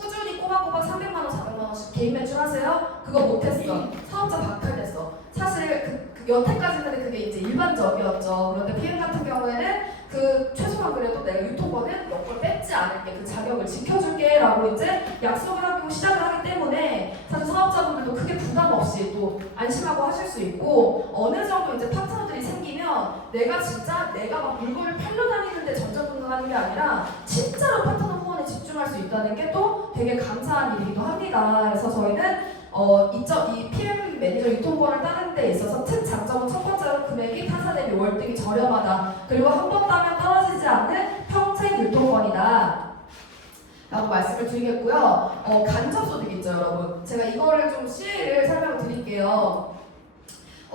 꾸준히 꼬박꼬박 300만 원, 400만 원씩 개인 매출하세요? 그거 못했어. 사업자 박탈됐어. 사실 여태까지는 그게 이제 일반적이었죠. 그런데 PM 같은 경우에는 그 최소한 그래도 내가 유통권은 너 걸 뺏지 않을게, 그 자격을 지켜줄게 라고 이제 약속을 하고 시작을 하기 때문에 사실 사업자분들도 크게 부담 없이 또 안심하고 하실 수 있고, 어느 정도 이제 파트너들이 생기면 내가 진짜 내가 막 물건을 팔러 다니는데 전전긍긍하는 게 아니라 진짜로 파트너 후원에 집중할 수 있다는 게 또 되게 감사한 일이기도 합니다. 그래서 저희는 이 PM 매니저 유통권을 따는 데 있어서 특장점은 첫 번째로 금액이 타사 대비 월등히 저렴하다. 그리고 한 번 따면 떨어지지 않는 평생 유통권이다 라고 말씀을 드리겠고요. 간접소득 있죠, 여러분. 제가 이거를 좀 CA를 설명을 드릴게요.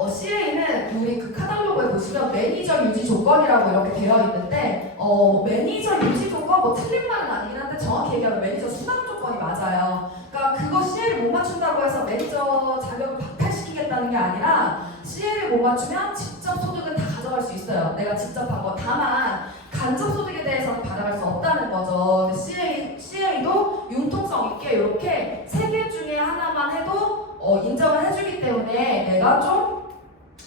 CA는 우리 그 카탈로그에 보시면 매니저 유지 조건이라고 이렇게 되어 있는데, 매니저 유지 조건 뭐 틀린 말은 아니긴 한데 정확히 얘기하면 매니저 수당 조건이 맞아요. 그러니까 그거 CA를 못 맞춘다고 해서 매니저 자격을 박탈시키겠다는 게 아니라 CA를 못 맞추면 직접 소득은 다 가져갈 수 있어요. 내가 직접 한 거. 다만 간접 소득에 대해서는 받아갈 수 없다는 거죠. CA도 융통성 있게 이렇게 3개 중에 하나만 해도 인정을 해주기 때문에 내가 좀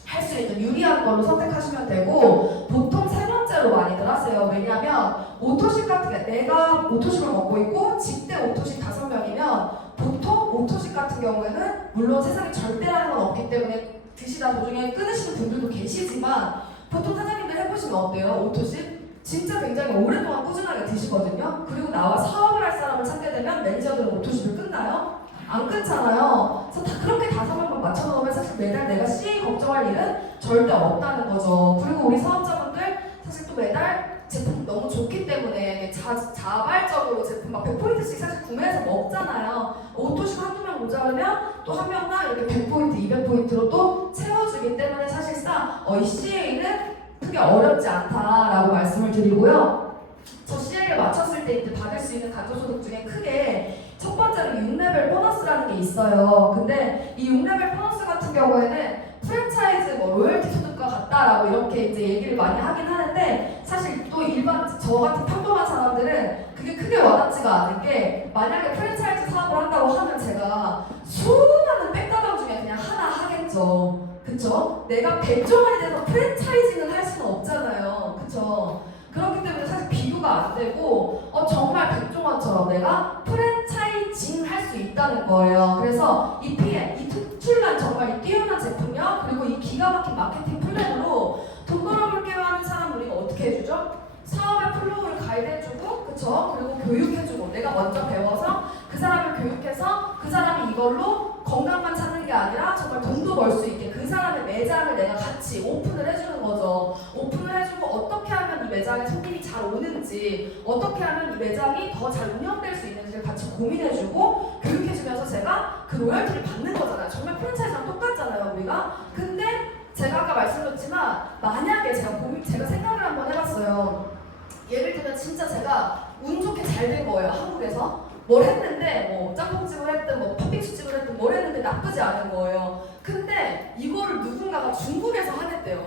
할 수 있는 유리한 걸로 선택하시면 되고, 보통 세 번째로 많이들 하세요. 왜냐하면 오토식 같은 게 내가 오토식을 먹고 있고 직대 오토식 5명이면 보통 오토식 같은 경우에는 물론 세상에 절대라는 건 없기 때문에 드시다 도중에 끊으시는 분들도 계시지만 보통 사장님들 해보시면 어때요? 오토식? 진짜 굉장히 오랫동안 꾸준하게 드시거든요. 그리고 나와 사업을 할 사람을 찾게 되면 매니저들은 오토식을 끊나요? 안 끊잖아요. 그래서 다 그렇게 5명만 맞춰놓으면 사실 매달 내가 CA 걱정할 일은 절대 없다는 거죠. 그리고 우리 사업자분들 사실 또 매달 제품 너무 좋기 때문에 자발적으로 제품 막 100포인트씩 사실 구매해서 먹잖아요. 오토식 한두 명 모자르면 또 한 명당 이렇게 100포인트, 200포인트로 또 채워주기 때문에 사실상 이 CA는 크게 어렵지 않다라고 말씀을 드리고요. 저 CA를 맞췄을 때 이제 받을 수 있는 간접소득 중에 크게 첫 번째로 6레벨 보너스라는 게 있어요. 근데 이 6레벨 보너스 같은 경우에는 프랜차이즈 뭐 로열티 소득과 같다라고 이렇게 이제 얘기를 많이 하긴 하는데, 사실 또 일반 저 같은 평범한 사람들은 그게 크게 와닿지가 않은 게, 만약에 프랜차이즈 사업을 한다고 하면 제가 수많은 백다방 중에 그냥 하나 하겠죠. 그쵸? 내가 100종만이 돼서 프랜차이징을 할 수는 없잖아요. 그쵸? 그렇기 때문에 사실 비교가 안 되고 정말 백종원처럼 내가 프랜차이징 할 수 있다는 거예요. 그래서 이 PM, 이 특출난 정말 뛰어난 제품력, 그리고 이 기가 막힌 마케팅 플랜으로 돈 벌어볼게요 하는 사람 우리가 어떻게 해주죠? 사업의 플로우를 가이드해주고, 그쵸? 그리고 교육해주고, 내가 먼저 배워서 그 사람을 교육해서 그 사람이 이걸로 건강만 찾는 게 아니라 정말 돈도 벌 수 있게 그 사람의 매장을 내가 같이 오픈을 해주는 거죠. 오픈을 해주고 어떻게 하면 이 매장에 손님이 잘 오는지, 어떻게 하면 이 매장이 더 잘 운영될 수 있는지를 같이 고민해주고 교육해주면서 제가 그 로열티를 받는 거잖아요. 정말 프랜차이즈랑 똑같잖아요, 우리가. 근데 제가 아까 말씀드렸지만 만약에 제가 생각을 한번 해봤어요. 예를 들면 진짜 제가 운 좋게 잘 된 거예요, 한국에서. 뭘 했는데 뭐 짬뽕집을 했든 뭐 팥빙수집을 했든 뭘 했는데 나쁘지 않은 거예요. 근데 이거를 누군가가 중국에서 하겠대요.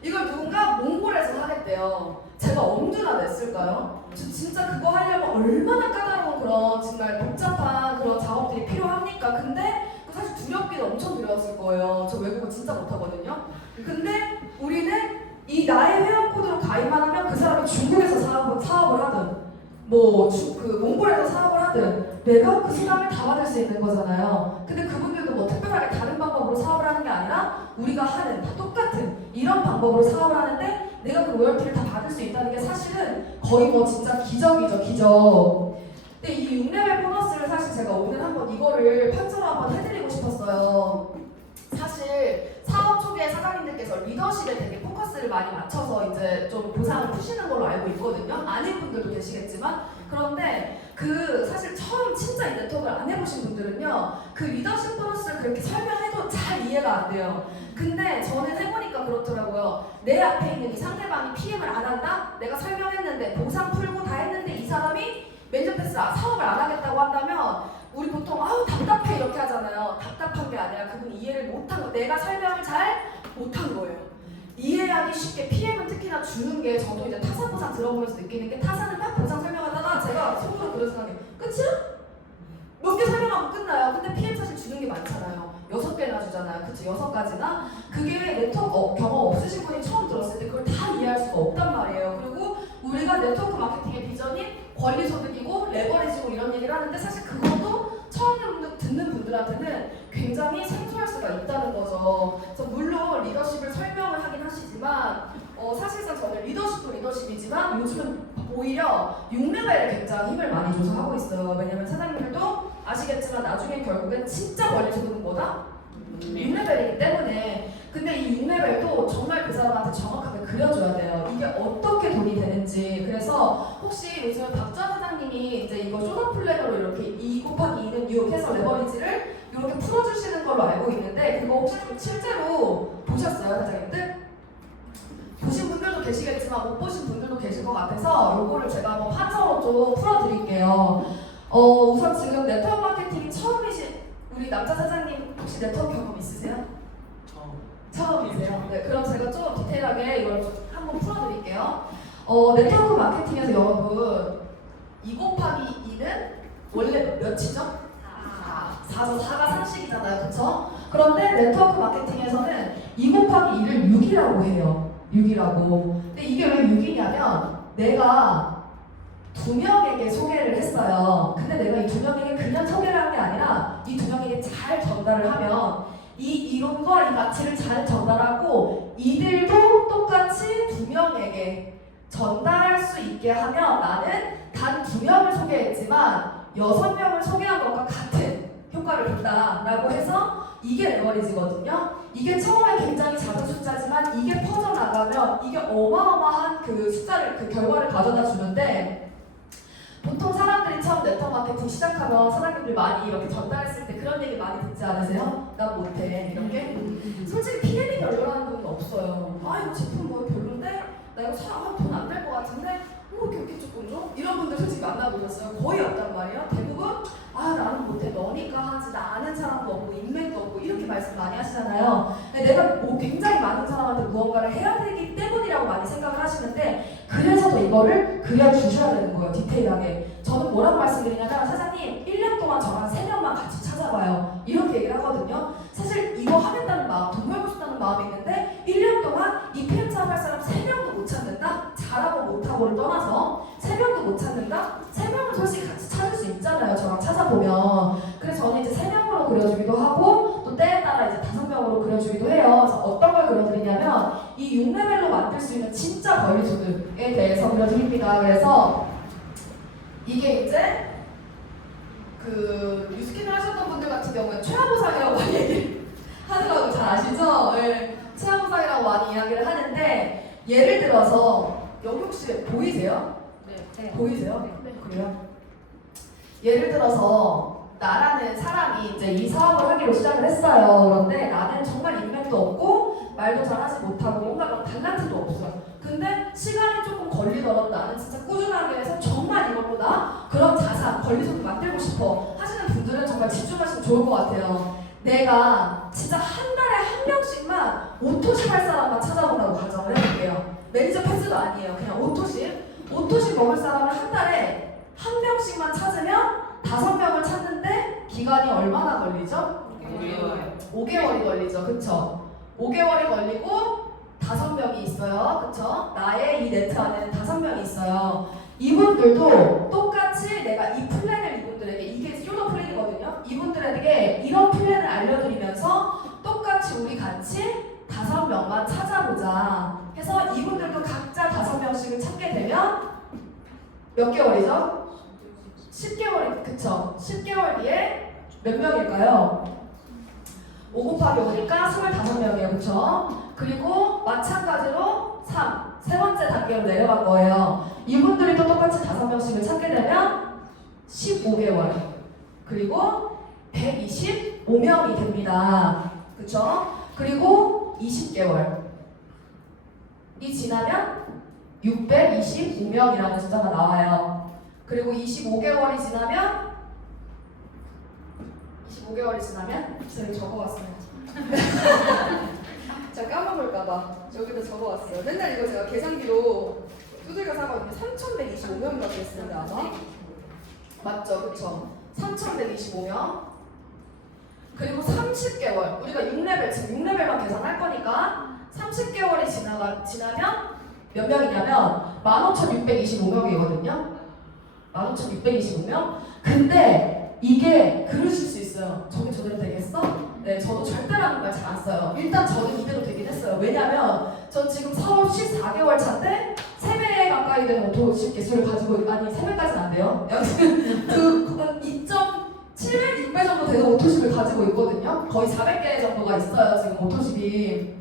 이걸 누군가 몽골에서 하겠대요. 제가 엄두나 냈을까요? 저 진짜 그거 하려면 얼마나 까다로운 그런 정말 복잡한 그런 작업들이 필요합니까? 근데 사실 두렵긴 엄청 두려웠을 거예요. 저 외국어 진짜 못하거든요. 근데 우리는 이 나의 회원 코드로 가입만 하면 그 사람이 중국에서 사업을 하든 그 몽골에서 사업을 하든 내가 그 수당을 다 받을 수 있는 거잖아요. 근데 그분들도 뭐 특별하게 다른 방법으로 사업을 하는 게 아니라 우리가 하는 다 똑같은 이런 방법으로 사업을 하는데 내가 그 로열티를 다 받을 수 있다는 게 사실은 거의 뭐 진짜 기적이죠, 기적. 근데 이 6레벨 보너스를 사실 제가 오늘 한번 이거를 판서로 한번 해드리고 싶었어요. 사실 사업 초기에 사장님들께서 리더십에 되게 포커스를 많이 맞춰서 이제 좀 보상을 푸시는 걸로 알고 있거든요. 아닌 분들도 계시겠지만 그런데 사실 처음 진짜 이 네트워크를 안 해보신 분들은요 그 리더십 보너스를 그렇게 설명해도 잘 이해가 안 돼요. 근데 저는 해보니까 그렇더라고요. 내 앞에 있는 이 상대방이 PM을 안 한다? 내가 설명했는데 보상 풀고 다 했는데 이 사람이 매니저 패스 사업을 안 하겠다고 한다면 우리 보통 아우 답답해 이렇게 하잖아요. 답답한 게 아니라 그분이 이해를 못한 거, 내가 설명을 잘 못한 거예요. 이해하기 쉽게 PM은 특히나 주는 게 저도 이제 타사 보상 들어보면서 느끼는 게 타사는 딱 보상 설명하다가 제가 속으로 그런 생각이 끝이야? 몇 개 설명하고 끝나요. 근데 PM 사실 주는 게 많잖아요. 6개나 주잖아요. 그치? 6가지나? 그게 네트워크 경험 없으신 분이 처음 들었을 때 그걸 다 이해할 수가 없단 말이에요. 그리고 우리가 네트워크 마케팅의 비전이 권리소득이고 레버리지고 이런 얘기를 하는데 사실 그것도 처음 듣는 분들한테는 굉장히 생소할 수가 있다는 거죠. 그래서 물론 리더십을 설명을 하긴 하시지만 사실상 저는 리더십도 리더십이지만 요즘은 오히려 6레벨에 굉장히 힘을 많이 줘서 하고 있어요. 왜냐면 사장님들도 아시겠지만 나중에 결국엔 진짜 권리소득은 뭐다? 6레벨이기 때문에. 근데 이 6레벨도 정말 그 사람한테 정확하게 그려줘야 돼요. 이게 어떻게 돈이 되는지. 그래서 혹시 요즘 박주환 사장님이 이제 이거 쇼더 플랜으로 이렇게 2 곱하기 2는 6 해서 레버리지를 이렇게 풀어주시는 걸로 알고 있는데 그거 혹시 좀 실제로 보셨어요, 사장님들? 보신 분들도 계시겠지만 못 보신 분들도 계실 것 같아서 이거를 제가 한번 판서로 좀 풀어드릴게요. 우선 지금 네트워크 마케팅이 처음이신 우리 남자 사장님 혹시 네트워크 경험 있으세요? 처음이세요? 네, 그럼 제가 좀 디테일하게 이걸 한번 풀어드릴게요. 네트워크 마케팅에서 여러분 2 곱하기 2는 원래 몇이죠? 4죠. 4가 상식이잖아요. 그쵸? 그런데 네트워크 마케팅에서는 2 곱하기 2를 6이라고 해요. 6이라고. 근데 이게 왜 6이냐면 내가 2명에게 소개를 했어요. 근데 내가 이 2명에게 그냥 소개를 한 게 아니라 이 2명에게 잘 전달을 하면 이 이론과 이 가치를 잘 전달하고 이들도 똑같이 2명에게 전달할 수 있게 하면 나는 단 2명을 소개했지만 6명을 소개한 것과 같은 효과를 준다라고 해서 이게 레버리지거든요. 이게 처음에 굉장히 작은 숫자지만 이게 퍼져나가면 이게 어마어마한 그 숫자를 그 결과를 가져다 주는데 보통 사람들이 처음 네트워크 마케팅 시작하면 사장님들 많이 이렇게 전달했을 때 그런 얘기 많이 듣지 않으세요? 난 못해 이렇게? 솔직히 PM이 별로라는 분은 없어요. 아 이거 제품 뭐 별론데? 나 이거 돈 안 될 것 같은데? 이렇게 조금 좀? 이런 분들 솔직히 만나보셨어요? 거의 없단 말이에요. 대부분 아 나는 못해 너니까 하지 나 아는 사람도 없고 인맥도 없고 이렇게 말씀 많이 하시잖아요. 근데 내가 뭐 굉장히 많은 사람한테 무언가를 해야 되기 때문이라고 많이 생각을 하시는데 그래서 더 이거를 그려주셔야 되는 거예요. 디테일하게. 저는 뭐라고 말씀드리냐면 사장님 1년 동안 저랑 3명만 같이 찾아봐요. 이렇게 얘기를 하거든요. 사실 이거 하겠다는 마음, 돈 벌고 싶다는 마음이 있는데 1년 동안 이 PM 사업할 사람 3명도 못 찾는다? 잘하고 못하고를 떠나서 3명도 못 찾는다? 3명은 솔직히 같이 찾을 수 있잖아요. 저랑 찾아보면. 그래서 저는 이제 3명으로 그려주기도 하고 또 때에 따라 이제 5명으로 그려주기도 해요. 그래서 어떤 걸 그려드리냐면 이 6레벨로 만들 수 있는 진짜 권리소득에 대해서 그려드립니다. 그래서 이게 이제 그 뉴스캐널 하셨던 분들 같은 경우에 최하보상이라고 많이 얘기를 하더라고요. 잘 아시죠? 네. 최하보상이라고 많이 이야기를 하는데 예를 들어서 여기 혹시 보이세요? 네. 보이세요? 네. 그래요? 예를 들어서 나라는 사람이 이제 이 사업을 하기로 시작을 했어요. 그런데 나는 정말 인맥도 없고 말도 잘하지 못하고 뭔가 막 달란트도 없어요. 근데 시간이 조금 걸리더라도 나는 진짜 꾸준하게 해서 정말 이걸로 나 그런 자산, 권리소득 만들고 싶어 하시는 분들은 정말 집중하시면 좋을 것 같아요. 내가 진짜 한 달에 한 명씩만 오토십 할 사람만 찾아본다고 가정을 해볼게요. 매니저 패스도 아니에요. 그냥 오토십 먹을 사람을 한 달에 한 명씩만 찾으면 5명을 찾는데 기간이 얼마나 걸리죠? 5개월이 걸리죠. 그쵸? 5개월이 걸리고 5명이 있어요. 그쵸? 나의 이 네트 안에는 5명이 있어요. 이분들도 똑같이 내가 이 플랜을 이분들에게, 이게 쇼더 플랜이거든요. 이분들에게 이런 플랜을 알려드리면서 똑같이 우리 같이 5명만 찾아보자 해서 이분들도 각자 5명씩을 찾게 되면 몇 개월이죠? 10개월이, 그쵸? 10개월 뒤에 몇 명일까요? 5 곱하기 5니까 25명이에요. 그쵸? 그리고 마찬가지로 3, 세 번째 단계로 내려간 거예요. 이분들이 또 똑같이 5명씩을 찾게 되면 15개월, 그리고 125명이 됩니다. 그쵸? 그리고 20개월이 지나면 625명이라는 숫자가 나와요. 그리고 25개월이 지나면 제가 적어왔어요. 제가 까먹을까봐 여기다 적어왔어요. 맨날 이거 제가 계산기로 두들겨서 하거든요. 3,125명이라고 했는데 아마 맞죠? 그쵸? 3,125명. 그리고 30개월, 우리가 6레벨, 지금 6레벨만 계산할 거니까 30개월이 지나면 몇 명이냐면 15,625명이거든요. 15,625명? 근데 이게 그러실 수 있어요. 저게 저대로 되겠어? 네, 저도 절대라는 말 잘 안 써요. 일단 저는 이대로 되긴 했어요. 왜냐면 전 지금 사업 14개월 차인데 3배 가까이 되는 오토십 개수를 가지고, 아니 3배까지는 안 돼요. 여튼 그 2.7배, 6배 정도 되는 오토십을 가지고 있거든요. 거의 400개 정도가 있어요, 지금 오토십이.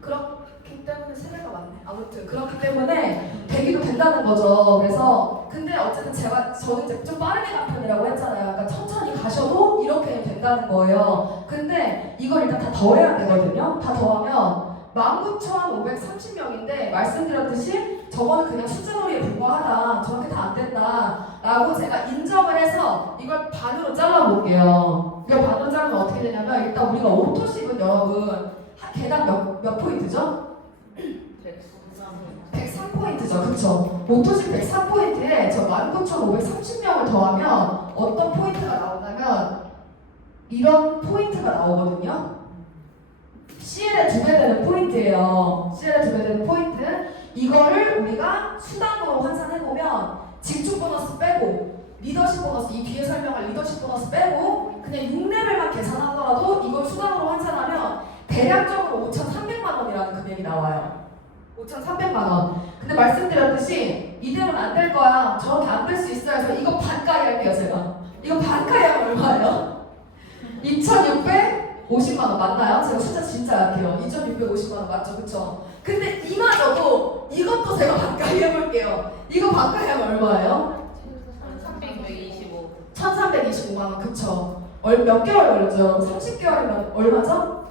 그렇기 때문에 3배가 맞네. 아무튼 그렇기 때문에 되기도 된다는 거죠. 그래서 근데 어쨌든 저는 이제 좀 빠르게 간 편이라고 했잖아요. 그러니까 천천히 가셔도 이렇게 된다는 거예요. 근데 이걸 일단 다 더해야 되거든요. 다 더하면 19,530명인데 말씀드렸듯이 저거는 그냥 숫자놀이에 불과하다, 저렇게 다 안 된다 라고 제가 인정을 해서 이걸 반으로 잘라볼게요. 이걸 반으로 자르면 어떻게 되냐면, 일단 우리가 오토십은 여러분 개당 몇 포인트죠? 103포인트죠. 그쵸? 오토십 103포인트에 저 19,530명을 더하면 어떤 포인트가 나오냐면 이런 포인트가 나오거든요. CL의 2배 되는 포인트예요. CL의 2배 되는 포인트. 이거를 우리가 수당으로 환산해보면 직중 보너스 빼고 리더십 보너스, 이 뒤에 설명할 리더십 보너스 빼고 그냥 6레벨만 계산하더라도 이걸 수당으로 환산하면 대략적으로 5,300만 원이라는 금액이 나와요. 5,300만 원. 근데 말씀드렸듯이 이대로는 안 될 거야, 저렇게 안 될 수 있어요. 그래서 이거 반가이 할게요. 제가 이거 반가이 하면 얼마예요? 2,650만 원 맞나요? 제가 숫자 진짜 약해요. 2,650만 원 맞죠? 그쵸? 근데 이마저도 이것도 제가 반가이 해볼게요. 이거 반가이 하면 얼마예요? 1,325만 원. 그쵸? 몇 개월 걸렸죠? 30개월이면 얼마죠?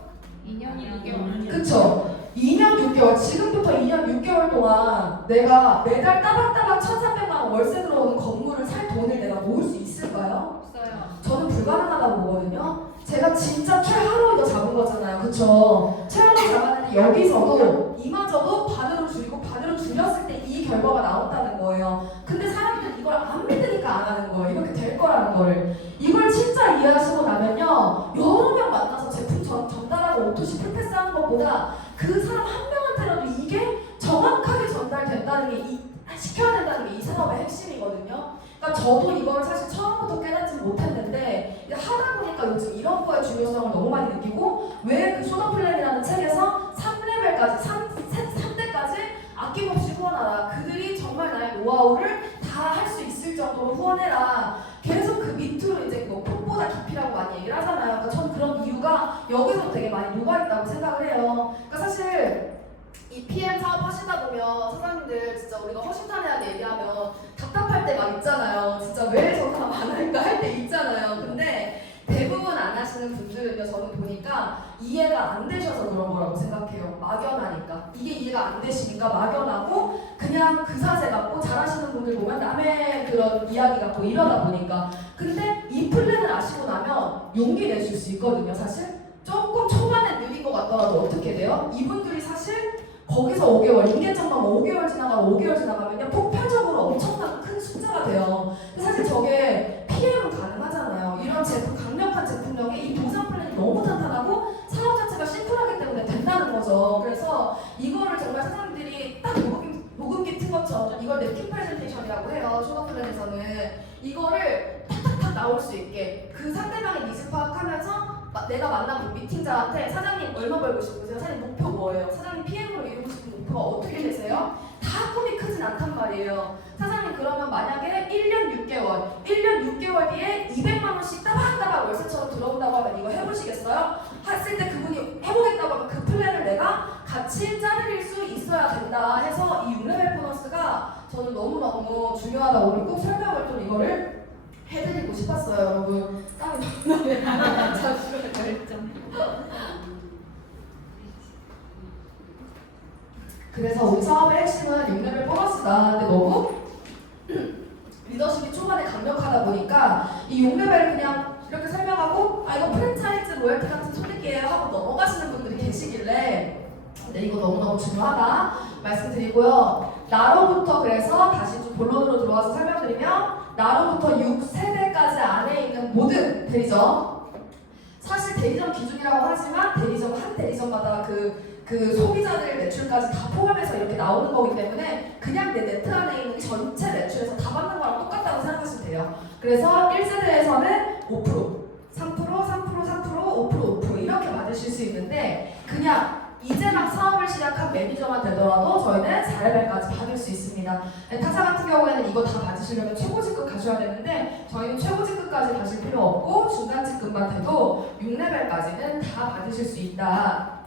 2년 6개월. 그쵸? 2년 6개월, 지금부터 2년 6개월 동안 내가 매달 따박따박 1,300만 원 월세 들어오는 건물을 살 돈을 내가 모을 수 있을까요? 없어요. 저는 불가능하다고 보거든요. 제가 진짜 최하로 이거 잡은 거잖아요. 그쵸? 최하로 잡았는데 여기서도 이마저도 반으로 줄이고 반으로 줄였을 때 이 결과가 나온다는 거예요. 근데 사람들은 이걸 안 믿으니까 안 하는 거예요. 이렇게 될 거라는 거를. 이걸 진짜 이해하시고 나면요, 여러 명 만나서 제품 전달하고 오토시 풀패스 하는 것보다 그 사람 한 명한테라도 이게 정확하게 전달된다는 게, 시켜야 된다는 게 이 산업의 핵심이거든요. 그러니까 저도 이걸 사실 처음부터 깨닫지 못했는데 하다 보니까 요즘 이런 거의 중요성을 너무 많이 느끼고, 왜 그 쇼더 플랜이라는 책에서 3레벨까지 3대까지 아낌없이 후원하라, 그들이 정말 나의 노하우를 다 할 수 있을 정도로 후원해라, 계속 그 밑으로 이제 뭐 폭보다 깊이라고 많이 얘기를 하잖아요. 그러니까 저는 그런 이유가 여기서 되게 많이 녹아있다고 생각을 해요. 그러니까 사실 이 PM 사업 하시다 보면 사장님들 진짜 우리가 허심탄회하게 얘기하면 답답할 때 막 있잖아요. 진짜 왜 저 사람 안 할까 할 때 있잖아요. 근데 대부분 안 하시는 분들은요, 저는 보니까 이해가 안 되셔서 그런 거라고 생각해요. 막연하니까. 이게 이해가 안 되시니까 막연하고 그냥 그 사세 같고, 잘하시는 분들 보면 남의 그런 이야기 같고 이러다 보니까. 근데 이 플랜을 아시고 나면 용기 내실 수 있거든요. 사실 조금 초반에 느린 것 같더라도 어떻게 돼요? 이분들이 사실 거기서 5개월, 인계점만 5개월 지나가면요, 폭발적으로 엄청난 큰 숫자가 돼요. 근데 사실 저게 PM은 가능하잖아요. 이런 제품 이제 키 프레젠테이션이라고 해요. 초급 플랜에서는 이거를 탁탁탁 나올 수 있게 그 상대방의 니즈 파악하면서 내가 만난 그 미팅자한테 사장님 얼마 벌고 싶으세요? 사장님 목표 뭐예요? 사장님 PM으로 이루고 싶은 목표가 어떻게 되세요? 다 꿈이 크진 않단 말이에요. 사장님 그러면 만약에 1년 6개월 뒤에 200만 원씩 따박따박 월세처럼 들어온다고 하면 이거 해보시겠어요? 했을 때 그분이 해보겠다고 하면 그 플랜을 내가 같이 짜드릴 수 있어야 된다 해서 이 6레벨 보너스가 저는 너무너무 중요하다고 오늘 꼭 설명을 좀 이거를 해드리고 싶었어요. 여러분 땀이 너무 나요. 잠시만요. 그래서 우리 사업의 핵심은 6레벨 보너스다. 근데 너무 리더십이 초반에 강력하다 보니까 이 6레벨을 그냥 이렇게 설명하고 아 이거 프랜차이즈 로열티 같은 소리기예요 하고 넘어가시는 분들이 계시길래 네 이거 너무너무 중요하다 말씀드리고요. 나로부터 그래서 다시 좀 본론으로 들어와서 설명드리면 나로부터 6세대까지 안에 있는 모든 대리점 사실 대리점 기준이라고 하지만 대리점 한 대리점마다 그 소비자들 매출까지 다 포함해서 이렇게 나오는 거기 때문에 그냥 내 네트 안에 있는 전체 매출에서 다 받는 거랑 똑같다고 생각하시면 돼요. 그래서 1세대에서는 5%, 3%, 3%, 3%, 5% 이렇게 받으실 수 있는데 그냥 이제 막 사업을 시작한 매니저만 되더라도 저희는 4레벨까지 받을 수 있습니다. 타사 같은 경우에는 이거 다 받으시려면 최고직급 가셔야 되는데 저희는 최고직급까지 가실 필요 없고 중간직급만 돼도 6레벨까지는 다 받으실 수 있다.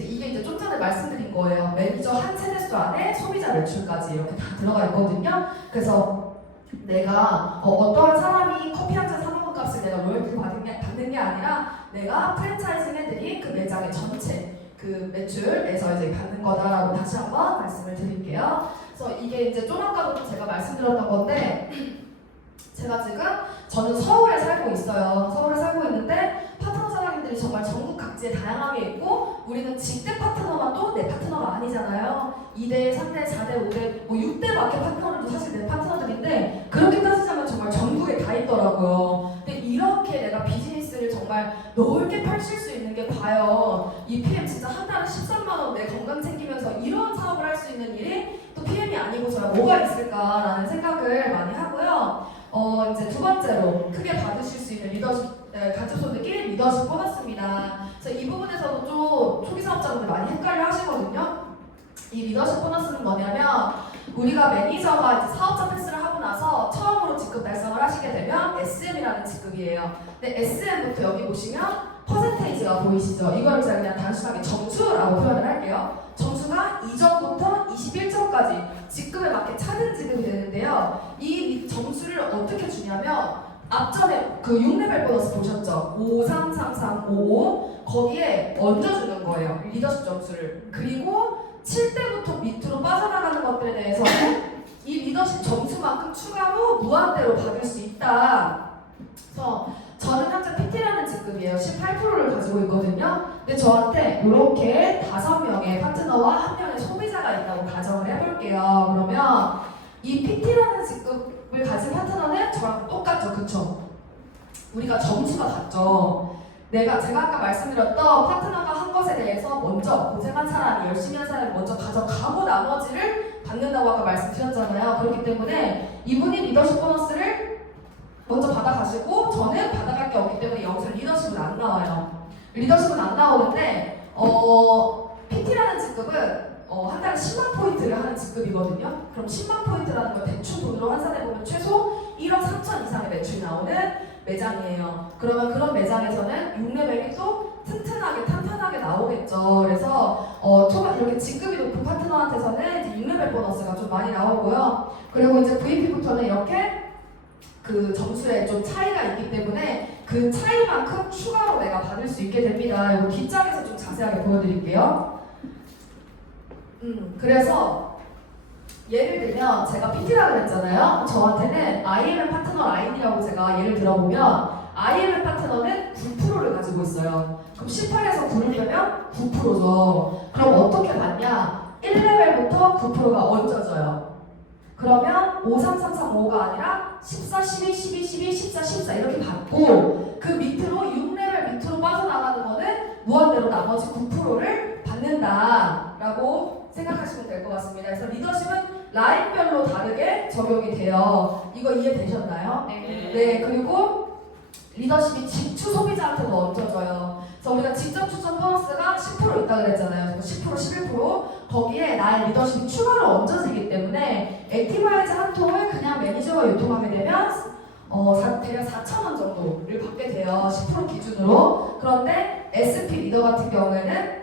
이게 이제 좀 전에 말씀드린 거예요. 매니저 한 세대수 안에 소비자 매출까지 이렇게 다 들어가 있거든요. 그래서 내가 어떠한 사람이 커피 한 잔 사 먹은 값을 내가 로열티를 받는 게 아니라 내가 프랜차이즈 해드린 그 매장의 전체 그 매출에서 이제 받는 거다라고 다시 한번 말씀을 드릴게요. 그래서 이게 이제 좀 아까도 제가 말씀드렸던 건데 제가 지금 저는 서울에 살고 있어요. 서울에 살고 있는데 파트너 사장님들이 정말 전국 각지에 다양하게 있고 우리는 직대 파트너만 또 내 파트너가 아니잖아요. 2대, 3대, 4대, 5대, 뭐 6대 밖에 파트너들도 사실 내 파트너들인데 그렇게 따지자면 정말 전국에 다 있더라고요. 근데 이렇게 내가 비즈니스를 정말 넓게 펼칠 수 있는 게 과연 이 PM 진짜 한 달에 13만 원 내 건강 챙기면서 이런 사업을 할 수 있는 일이 또 PM이 아니고서야 뭐가 있을까라는 생각을 많이 하고요. 이제 두 번째로 크게 받으실 수 있는 리더십 가족소득이 리더십 보너스입니다. 그래서 이 부분에서도 좀 초기 사업자분들 많이 헷갈려 하시거든요. 이 리더십 보너스는 뭐냐면 우리가 매니저가 이제 사업자 패스를 하고 나서 처음으로 직급 달성을 하시게 되면 SM이라는 직급이에요. 근데 SM부터 여기 보시면 퍼센테이지가 보이시죠? 이거를 제가 그냥 단순하게 점수라고 표현을 할게요. 점수가 2점부터 21점까지 직급에 맞게 차등 지급이 되는데요. 이 점수를 어떻게 주냐면 앞전에 그 6레벨 보너스 보셨죠? 5, 3, 3, 3, 5, 5 거기에 얹어주는 거예요. 리더십 점수를. 그리고 7대부터 밑으로 빠져나가는 것들에 대해서는 이 리더십 점수만큼 추가로 무한대로 받을 수 있다. 그래서 저는 현재 PT라는 직급이에요. 18%를 가지고 있거든요. 근데 저한테 이렇게 5명의 파트너와 1명의 소비자가 있다고 가정을 해볼게요. 그러면 이 PT라는 직급을 가진 파트너는 저랑 똑같죠, 그쵸? 우리가 점수가 같죠. 제가 아까 말씀드렸던 파트너가 한 것에 대해서 먼저 고생한 사람이 열심히 한 사람이 먼저 가져가고 나머지를 받는다고 아까 말씀드렸잖아요. 그렇기 때문에 이분이 리더십 보너스를 먼저 받아가시고 저는 받아갈 게 없기 때문에 여기서 리더십은 안 나와요. 리더십은 안 나오는데 PT라는 직급은 한 달에 10만 포인트를 하는 직급이거든요. 그럼 10만 포인트라는 걸 대충 돈으로 환산해보면 최소 1억 3천 이상의 매출이 나오는 매장이에요. 그러면 그런 매장에서는 6레벨이 또 튼튼하게 탄탄하게 나오겠죠. 그래서 초반 이렇게 직급이 높은 파트너한테서는 이제 6레벨 보너스가 좀 많이 나오고요. 그리고 이제 VP부터는 이렇게 그 점수에 좀 차이가 있기 때문에 그 차이만큼 추가로 내가 받을 수 있게 됩니다. 이거 뒷장에서 좀 자세하게 보여드릴게요. 그래서 예를 들면 제가 PT라고 그랬잖아요. 저한테는 IMM 파트너 라인이라고 제가 예를 들어보면 IMM 파트너는 9%를 가지고 있어요. 그럼 18에서 9를 빼면 9%죠. 그럼 어떻게 받냐? 1레벨부터 9%가 얹어져요. 그러면 5, 3, 3, 3, 5가 아니라 14, 12, 12, 12, 14, 14 이렇게 받고 그 밑으로 6레벨 밑으로 빠져나가는 거는 무한대로 나머지 9%를 받는다라고 생각하시면 될 것 같습니다. 그래서 리더십은 라인별로 다르게 적용이 돼요. 이거 이해되셨나요? 네, 그리고 리더십이 직추 소비자한테도 얹어져요. 그래서 우리가 직접 추천 보너스가 10% 있다 그랬잖아요. 10%, 11% 거기에 나의 리더십이 추가로 얹어지기 때문에 액티바이즈 한 통을 그냥 매니저가 유통하게 되면 대략 4,000원 정도를 받게 돼요. 10% 기준으로. 그런데 SP 리더 같은 경우에는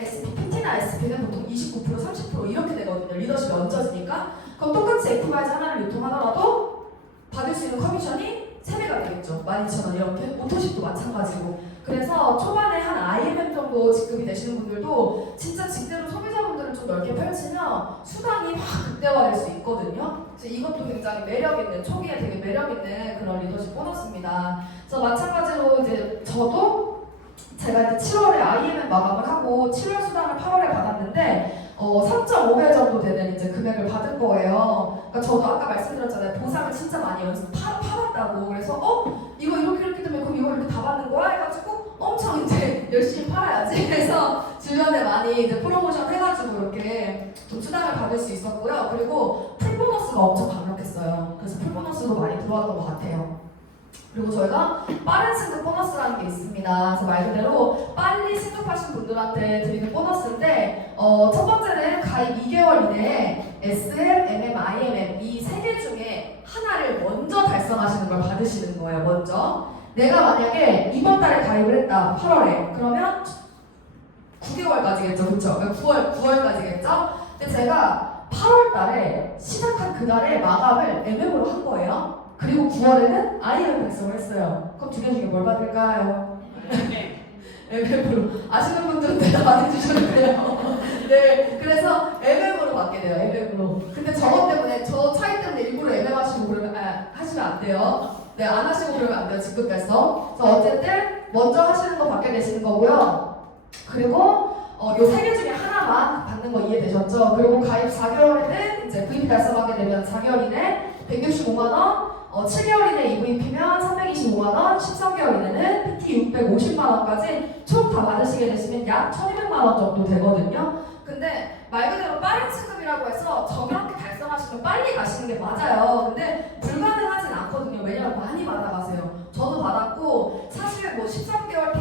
SP, PT나 SP는 보통 29%, 30% 이렇게 되거든요. 리더십이 얹어지니까. 그럼 똑같이 액티바이즈 하나를 유통하더라도 받을 수 있는 커미션이 3배가 되겠죠. 12,000원 이렇게. 오토십도 마찬가지고. 그래서 초반에 한 IMM 정도 지급이 되시는 분들도 진짜 직대로 소비자분들을 좀 넓게 펼치면 수당이 확 극대화될 수 있거든요. 그래서 이것도 굉장히 매력있는, 초기에 되게 매력있는 그런 리더십 보너스입니다. 그래서 마찬가지로 이제 저도 제가 이제 7월에 IMM 마감을 하고 7월 수당을 8월에 받았는데 3.5배 정도 되는 이제 금액을 받은 거예요. 그러니까 저도 아까 말씀드렸잖아요. 보상을 진짜 많이 팔았다고. 그래서 이거 이렇게 되면 그럼 이거 이렇게 다 받는 거야? 해가지고 엄청 이제 열심히 팔아야지. 그래서 주변에 많이 이제 프로모션 해가지고 이렇게 좀 수당을 받을 수 있었고요. 그리고 풀보너스가 엄청 강력했어요. 그래서 풀보너스도 많이 들어왔던 것 같아요. 그리고 저희가 빠른 승급 보너스라는 게 있습니다. 그래서 말 그대로 빨리 승급하신 분들한테 드리는 보너스인데 첫 번째는 가입 2개월 이내에 SM, MM, IMM 이 3개 중에 하나를 먼저 달성하시는 걸 받으시는 거예요. 먼저 내가 만약에 이번 달에 가입을 했다. 8월에. 그러면 9개월까지겠죠. 그쵸? 9월까지겠죠? 근데 제가 8월 달에 시작한 그날에 마감을 MM으로 한 거예요. 그리고 9월에는 IMM 달성을 했어요. 그럼 두 개 중에 뭘 받을까요? MM으로. 아시는 분들은 대답 안 해주셨는데요. 네, 그래서 MM으로 받게 돼요. MM으로. 근데 저것 때문에, 저 차이 때문에 일부러 MM 하시고 그러면 하시면 안 돼요. 네, 안 하시고 그러면 안 돼요. 직급 달성. 그래서 어쨌든 먼저 하시는 거 받게 되시는 거고요. 그리고 요 3개 중에 하나만 받는 거 이해되셨죠? 그리고 가입 4개월에는 이제 VP 달성하게 되면 4개월 이내 165만원, 7개월 이내 EVP면 325만원, 13개월 이내는 PT 650만원까지 총 다 받으시게 되시면 약 1200만원 정도 되거든요. 근데 말 그대로 빠른 승급이라고 해서 저렇게 달성하시면 빨리 가시는 게 맞아요. 근데 불가능하진 않거든요. 왜냐면 많이 받아가세요. 저도 받았고 사실 뭐 13개월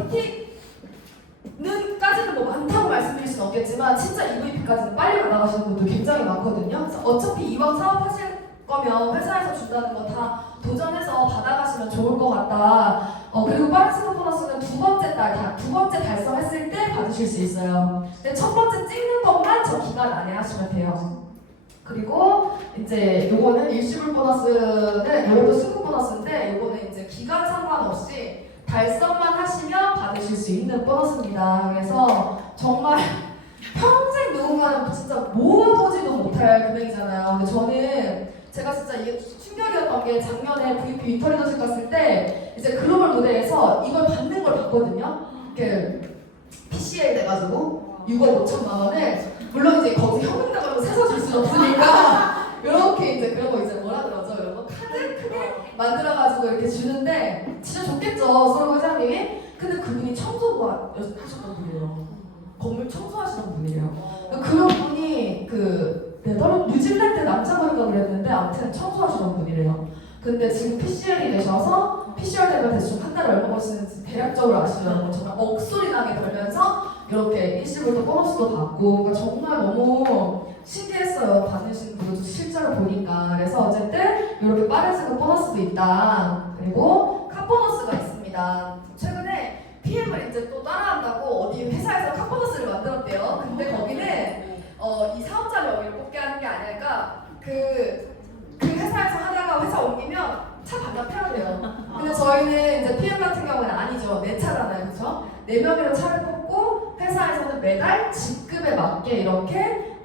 PT는까지는 뭐 많다고 말씀드릴 수는 없겠지만 진짜 EVP까지는 빨리 받아가시는 분들 굉장히 많거든요. 그래서 어차피 이왕 사업하실 거면 회사에서 준다는 거 다 도전해서 받아가시면 좋을 것 같다. 그리고 빠른 승급 보너스는 두 번째 달성했을 때 받으실 수 있어요. 근데 첫 번째 찍는 것만 저 기간 안에 하시면 돼요. 그리고 이제 요거는 일시불 보너스는 요것도 승급 보너스인데 요거는 이제 기간 상관없이 달성만 하시면 받으실 수 있는 보너스입니다. 그래서 정말 평생 누군가는 진짜 모아보지도 못할 금액이잖아요. 근데 저는 제가 진짜 이게 충격이었던 게 작년에 VP 위터리더십 갔을 때 이제 글로벌 무대에서 이걸 받는 걸 봤거든요. 이렇게 PCL 돼가지고 6억 5천만 원을 물론 이제 거기 현금 나가면 세서 줄 수는 없으니까 이렇게 이제 그런 거 이제 뭐라 그러죠? 이런 거 카드 크게 만들어가지고 이렇게 주는데 진짜 좋겠죠 서로 회장님이. 근데 그분이 청소부 하셨던 분이에요. 건물 청소하시던 분이에요. 그런 분이 뉴질랜드 남자분인가 그랬는데 아무튼 청소하시던 분이래요. 근데 지금 PCL이 되셔서 PCL 되면 대충 한 달에 얼마 버시는지 대략적으로 아시더라고요. 정말 억소리 나게 벌면서 이렇게 일시불도 보너스도 받고 그러니까 정말 너무 신기했어요. 받으신 분도 실제로 보니까. 그래서 어쨌든 이렇게 빠른 승급 보너스도 있다. 그리고 카 보너스가 있습니다. 최근에 PM을 이제 또 따라한다고 어디 회사에서 카 보너스를 만들었대요. 근데 거기는 이 사업자 명의를 뽑게 하는 게 아니니까 그 회사에서 하다가 회사 옮기면 차 반납해야 돼요. 근데 저희는 이제 PM 같은 경우는 아니죠. 내 차잖아요. 그렇죠? 4명이로 차를 뽑고 회사에서는 매달 직급에 맞게 이렇게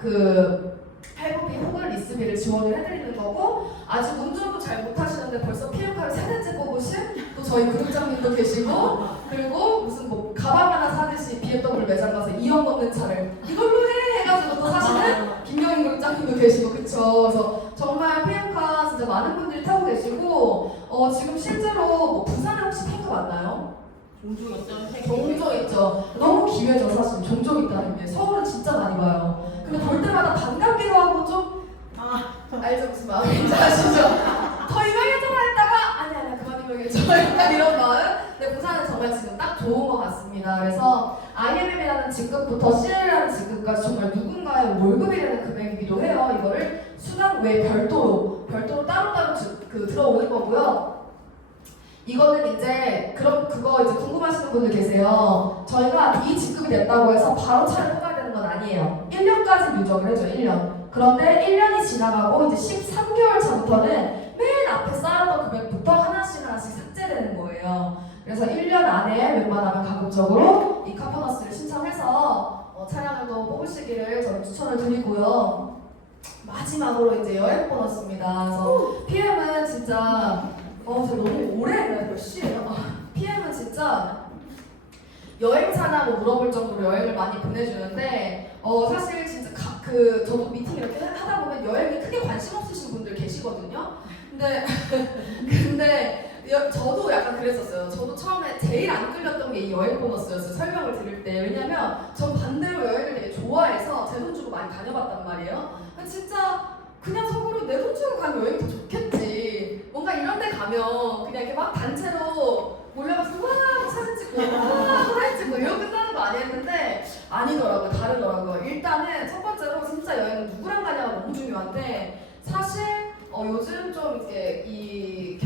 할부비 혹은 리스비를 지원을 해드리는 거고 아직 운전도 잘 못하시는데 벌써 PM카를 3대째 뽑으신 또 저희 그룹장님도 계시고 그리고 무슨 뭐 가방 하나 사듯이 BMW 매장 가서 2억 넘는 차를 이걸로 해가지고 또 사시는 김경인 그룹장님도 계시고 그쵸. 그래서 정말 PM카 진짜 많은 분들이 타고 계시고 지금 실제로 뭐 부산에 혹시 핑크 맞나요? 종종 있죠. 종종 있죠. 너무 기회죠 사실 종종 있다는 게. 서울은 진짜 많이 봐요. 근데 볼 때마다 반갑기도 하고 좀 알죠 무슨 마음인지 아시죠? 더 유명해져라 했다가 아니야 그만 유명해져 약간 이런 마음. 근데 부산은 정말 지금 딱 좋은 것 같습니다. 그래서 IMM이라는 직급부터 CL이라는 직급까지 정말 누군가의 월급이 되는 금액이기도 해요. 이거를 수당 외 별도로 따로따로 들어오는 거고요. 이거는 이제 그거 이제 궁금하시는 분들 계세요. 저희가 이 직급이 됐다고 해서 바로 차를 뽑아야 되는 건 아니에요. 1년까지 누적을 해줘 1년. 그런데 1년이 지나가고 이제 13개월 차부터는 맨 앞에 쌓았던 금액부터 하나씩 삭제되는 거예요. 그래서 1년 안에 웬만하면 가급적으로 이 카보너스를 신청해서 차량을 또 뽑으시기를 저는 추천을 드리고요. 마지막으로 이제 여행 보너스입니다. 그래서 PM은 진짜 저 너무 오래 했나요? 몇 시예요? PM은 진짜 여행사나 뭐 물어볼 정도로 여행을 많이 보내주는데 사실 진짜 저도 미팅 이렇게 하다 보면 여행에 크게 관심 없으신 분들 계시거든요. 근데 저도 약간 그랬었어요. 저도 처음에 제일 안 끌렸던 게 이 여행 보너스였어요. 설명을 들을 때. 왜냐면 전 반대로 여행을 되게 좋아해서 제 돈 주고 많이 다녀봤단 말이에요. 진짜 그냥 속으로 내 돈 주고 가면 여행이 더 좋겠지. 뭔가 이런 데 가면 그냥 이렇게 막 단체로 몰려가서 와 사진 찍고 와 사진 찍고 이러고 끝나는 거 아니었는데 아니더라고요. 다르더라고요. 일단은 첫 번째로 진짜 여행은 누구랑 가냐가 너무 중요한데 사실 요즘 좀 이렇게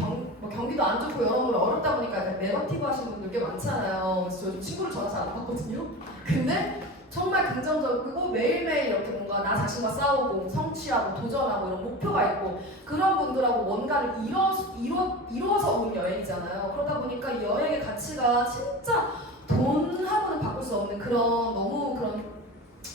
경기도 안 좋고 여러모로 어렵다 보니까 약간 네거티브 하신 분들 꽤 많잖아요. 그래서 저 친구를 전화 잘 안 받거든요. 근데 정말 긍정적이고 매일매일 이렇게 뭔가 나 자신과 싸우고 성취하고 도전하고 이런 목표가 있고 그런 분들하고 뭔가를 이루어서 온 여행이잖아요. 그러다 보니까 이 여행의 가치가 진짜 돈하고는 바꿀 수 없는 너무 그런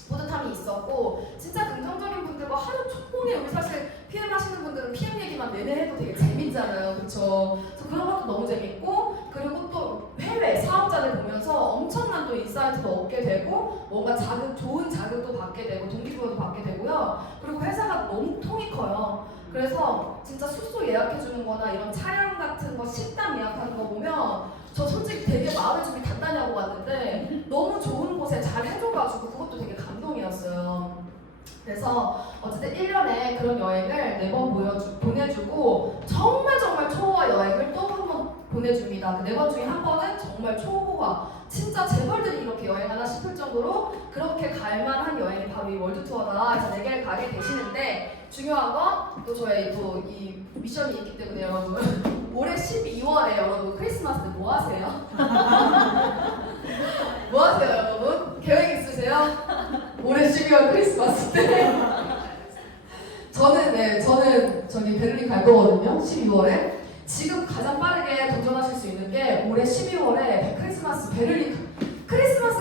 뿌듯함이 있었고 진짜 긍정적인 분들과 하루 종일 우리 사실 PM 하시는 분들은 PM 얘기만 내내 해도 되게 재밌잖아요. 그쵸? 그래서 그런 것도 너무 재밌고 그리고 또 해외 사업자들 보면서 엄청난 또 인사이트도 얻게 되고 뭔가 좋은 자극도 받게 되고 동기부여도 받게 되고요. 그리고 회사가 너무 통이 커요. 그래서 진짜 숙소 예약해주는 거나 이런 차량 같은 거 식당 예약하는 거 보면 저 솔직히 되게 마음의 준비 단단히 하고 왔는데 너무 좋은 곳에 잘 해줘가지고 그것도 되게 감동이었어요. 그래서 어쨌든 1년에 그런 여행을 4번 보내주고 정말 초호화 여행을 또 한 번 보내줍니다. 그 4번 중에 한 번은 정말 초호화 진짜 재벌들이 이렇게 여행하나 싶을 정도로 그렇게 갈만한 여행이 바로 이 월드투어다. 그래서 4개를 가게 되시는데 중요한 건 또 저의 또 이 미션이 있기 때문에 여러분 올해 12월에 여러분 크리스마스 때 뭐 하세요? 뭐 하세요 여러분? 계획 있으세요? 올해 12월 크리스마스 때 저는 저기 베를린 갈 거거든요. 12월에 지금 가장 빠르게 도전하실 수 있는 게 올해 12월에 크리스마스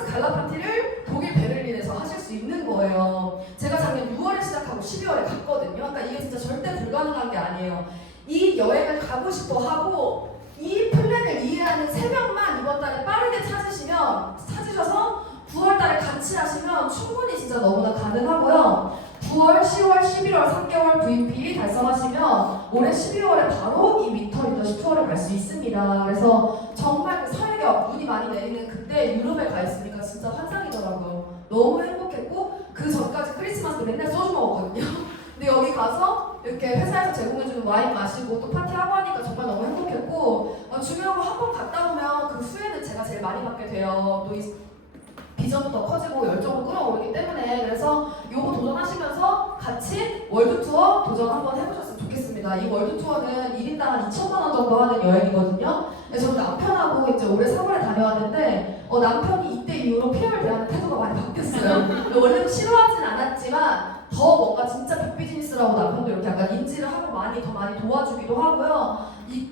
갈라 파티를 독일 베를린에서 하실 수 있는 거예요. 제가 작년 6월에 시작하고 12월에 갔거든요. 그러니까 이게 진짜 절대 불가능한 게 아니에요. 이 여행을 가고 싶어 하고 이 플랜을 이해하는 3명만 이번 달에 빠르게 찾으셔서 9월 달에 같이 하시면 충분히 진짜 너무나 가능하고요. 9월, 10월, 11월 3개월 VP 달성하시면 올해 12월에 바로 이 윈터 리더십 투어를 갈 수 있습니다. 그래서 정말 그 설경, 눈이 많이 내리는 그때 유럽에 가 있으니까 진짜 환상이더라고요. 너무 행복했고 그 전까지 크리스마스 때 맨날 소주 먹었거든요. 근데 여기 가서 이렇게 회사에서 제공해주는 와인 마시고 또 파티하고 하니까 정말 너무 행복했고 중요한 거 한 번 갔다 오면 그 후회는 제가 제일 많이 받게 돼요. 또 이 비전도 더 커지고 열정도 끌어오르기 때문에 그래서 요거 도전하시면서 같이 월드투어 도전 한번 해보셨으면 좋겠습니다. 이 월드투어는 1인당 한 2천만 원 정도 하는 여행이거든요. 저는 남편하고 이제 올해 3월에 다녀왔는데 남편이 이때 이후로 PM을 대하는 태도가 많이 바뀌었어요. 원래는 싫어하진 않았지만 더 뭔가 진짜 빅비즈니스라고 남편도 이렇게 약간 인지를 하고 더 많이 도와주기도 하고요.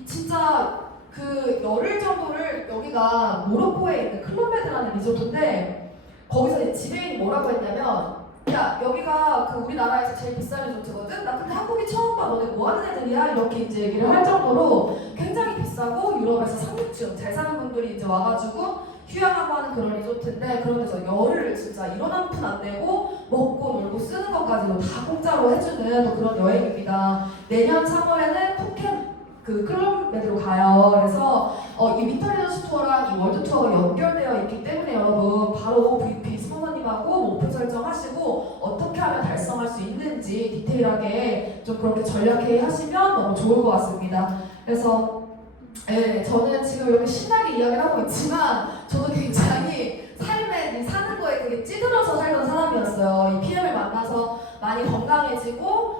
진짜 그 열흘 정도를 여기가 모로코에 있는 클럽메드라는 리조트인데 거기서 이제 지배인이 뭐라고 했냐면 야 여기가 그 우리나라에서 제일 비싼 리조트거든? 나 근데 한국이 처음 봐. 너네 뭐하는 애들이야? 이렇게 이제 얘기를 할 정도로 굉장히 비싸고 유럽에서 상류층 잘 사는 분들이 이제 와가지고 휴양하고 하는 그런 리조트인데 그런 데서 열흘을 진짜 이런 한 푼 안 내고 먹고 놀고 쓰는 것까지도 다 공짜로 해주는 또 그런 여행입니다. 내년 3월에는 푸켓 그 클럽메드로 가요. 그래서 이 위터리너스 투어랑 이 월드 투어가 연결되어 있기 때문에 여러분 바로 VP 스폰서님하고 목표 설정하시고 어떻게 하면 달성할 수 있는지 디테일하게 좀 그렇게 전략회의 하시면 너무 좋을 것 같습니다. 그래서 네, 저는 지금 이렇게 신나게 이야기를 하고 있지만 저도 굉장히 삶에 사는 거에 되게 찌들어서 살던 사람이었어요. 이 PM을 만나서 많이 건강해지고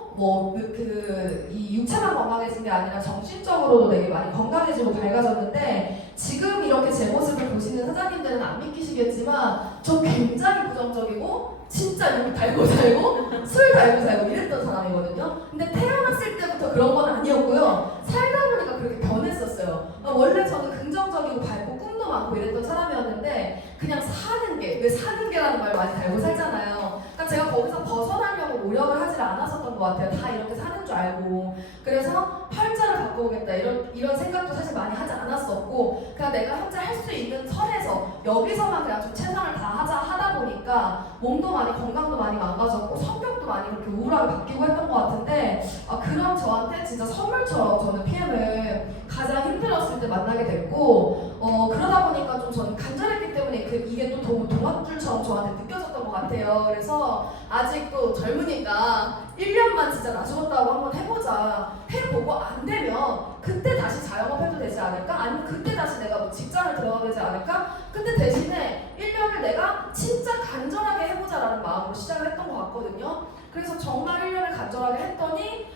이 육체만 건강해진 게 아니라 정신적으로도 되게 많이 건강해지고 밝아졌는데 지금 이렇게 제 모습을 보시는 사장님들은 안 믿기시겠지만 저 굉장히 부정적이고 진짜 욕 달고 살고 술 달고 살고 이랬던 사람이거든요. 근데 태어났을 때부터 그런 건 아니었고요. 살다 보니까 그렇게 변했었어요. 원래 저는 긍정적이고 밝고 꿈도 많고 이랬던 사람이었는데 그냥 사는 게, 왜 사는 게라는 말 많이 달고 살잖아요. 그러니까 제가 거기서 벗어나려고 노력을 하질 않았었던 것 같아요. 다 이렇게 사는 줄 알고. 그래서 팔자를 바꿔보겠다 이런 생각도 사실 많이 하지 않았었고 그냥 내가 현재 할 수 있는 선에서 여기서만 그냥 좀 최선을 하다 보니까 몸도 많이 건강도 많이 망가졌고 성격도 많이 그렇게 우울하게 바뀌고 했던 것 같은데 그런 저한테 진짜 선물처럼 저는 PM을 가장 힘들었을 때 만나게 됐고 그러다 보니까 좀 저는 간절했기 때문에 이게 또 동화줄처럼 저한테 느껴졌던 것 같아요. 그래서 아직도 젊으니까 1년만 진짜 나 죽었다고 한번 해보고 안 되면 그때 다시 자영업해도 되지 않을까? 아니면 그때 다시 내가 뭐 직장을 들어가야 되지 않을까? 근데 대신에 1년을 내가 진짜 간절하게 해보자라는 마음으로 시작을 했던 것 같거든요. 그래서 정말 1년을 간절하게 했더니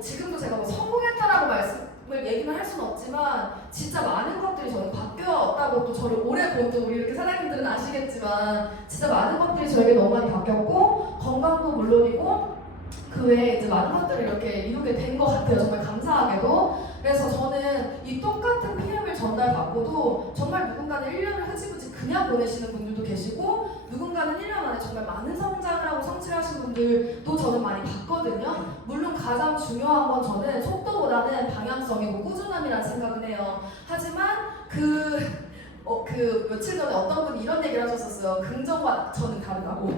지금도 제가 뭐 성공했다라고 얘기는 할 수는 없지만 진짜 많은 것들이 저는 바뀌었다고 또 저를 오래 본 또 우리 이렇게 사장님들은 아시겠지만 진짜 많은 것들이 저에게 너무 많이 바뀌었고 건강도 물론이고 그 외에 이제 많은 것들을 이렇게 이루게 된 것 같아요. 정말 감사하게도. 그래서 저는 이 똑같은 PM을 전달받고도 정말 누군가는 1년을 흐지부지 그냥 보내시는 분들도 계시고 누군가는 1년 안에 정말 많은 성장을 하고 성취하신 분들도 저는 많이 봤거든요. 물론 가장 중요한 건 저는 속도보다는 방향성이고 꾸준함이라는 생각을 해요. 하지만 며칠 전에 어떤 분이 이런 얘기를 하셨었어요. 긍정과 저는 다르다고.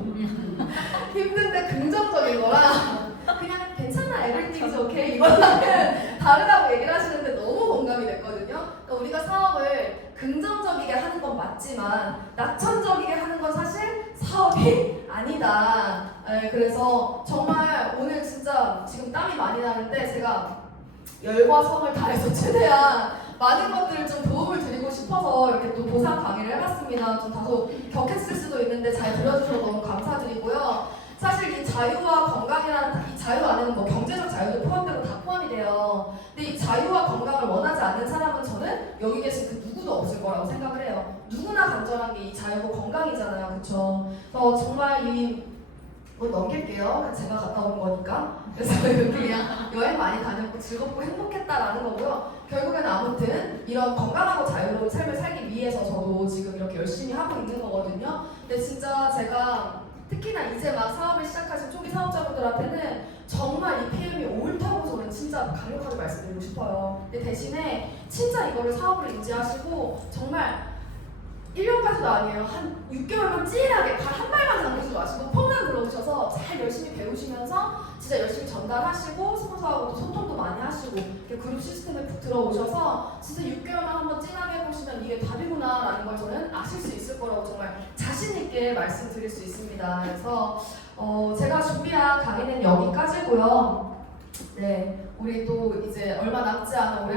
힘든데 긍정적인 거랑 그냥 괜찮아, everything's okay 이거는 다르다고 얘기를 하시는데 너무 공감이 됐거든요. 그러니까 우리가 사업을 긍정적이게 하는 건 맞지만 낙천적이게 하는 건 사실 사업이 아니다. 그래서 정말 오늘 진짜 지금 땀이 많이 나는데 제가 열과 성을 다해서 최대한 많은 것들을 좀 도움을 드리고 싶어서 이렇게 또 보상 강의를 해봤습니다. 좀 다소 격했을 수도 있는데 잘 들어주셔서 너무 감사드리고요. 사실 이 자유와 건강이라는 이 자유 안에는 뭐 경제적 자유도 포함되고 다 포함이 돼요. 근데 이 자유와 건강을 원하지 않는 사람은 저는 여기 계신 그 누구도 없을 거라고 생각을 해요. 누구나 간절한 게 이 자유고 건강이잖아요, 그렇죠? 그래서 정말 넘길게요. 제가 갔다 온 거니까. 그래서 이렇게 그냥 여행 많이 다녔고 즐겁고 행복했다라는 거고요. 결국에는 아무튼 이런 건강하고 자유로운 삶을 살기 위해서 저도 지금 이렇게 열심히 하고 있는 거거든요. 근데 진짜 제가 특히나 이제 막 사업을 시작하신 초기 사업자분들한테는 정말 이 PM이 옳다고 저는 진짜 강력하게 말씀드리고 싶어요. 근데 대신에 진짜 이거를 사업을 인지하시고 정말 1년까지도 아니에요. 한 6개월만 찐하게 발 한 발만 담그지 마시고 폰만 들어오셔서 잘 열심히 배우시면서 진짜 열심히 전달하시고 스폰서하고도 소통도 많이 하시고 이렇게 그룹 시스템에 푹 들어오셔서 진짜 6개월만 한번 찐하게 해보시면 이게 답이구나라는 걸 저는 아실 수 있을 거라고 정말 자신 있게 말씀드릴 수 있습니다. 그래서 제가 준비한 강의는 여기까지고요. 네, 우리 또 이제 얼마 남지 않은 올해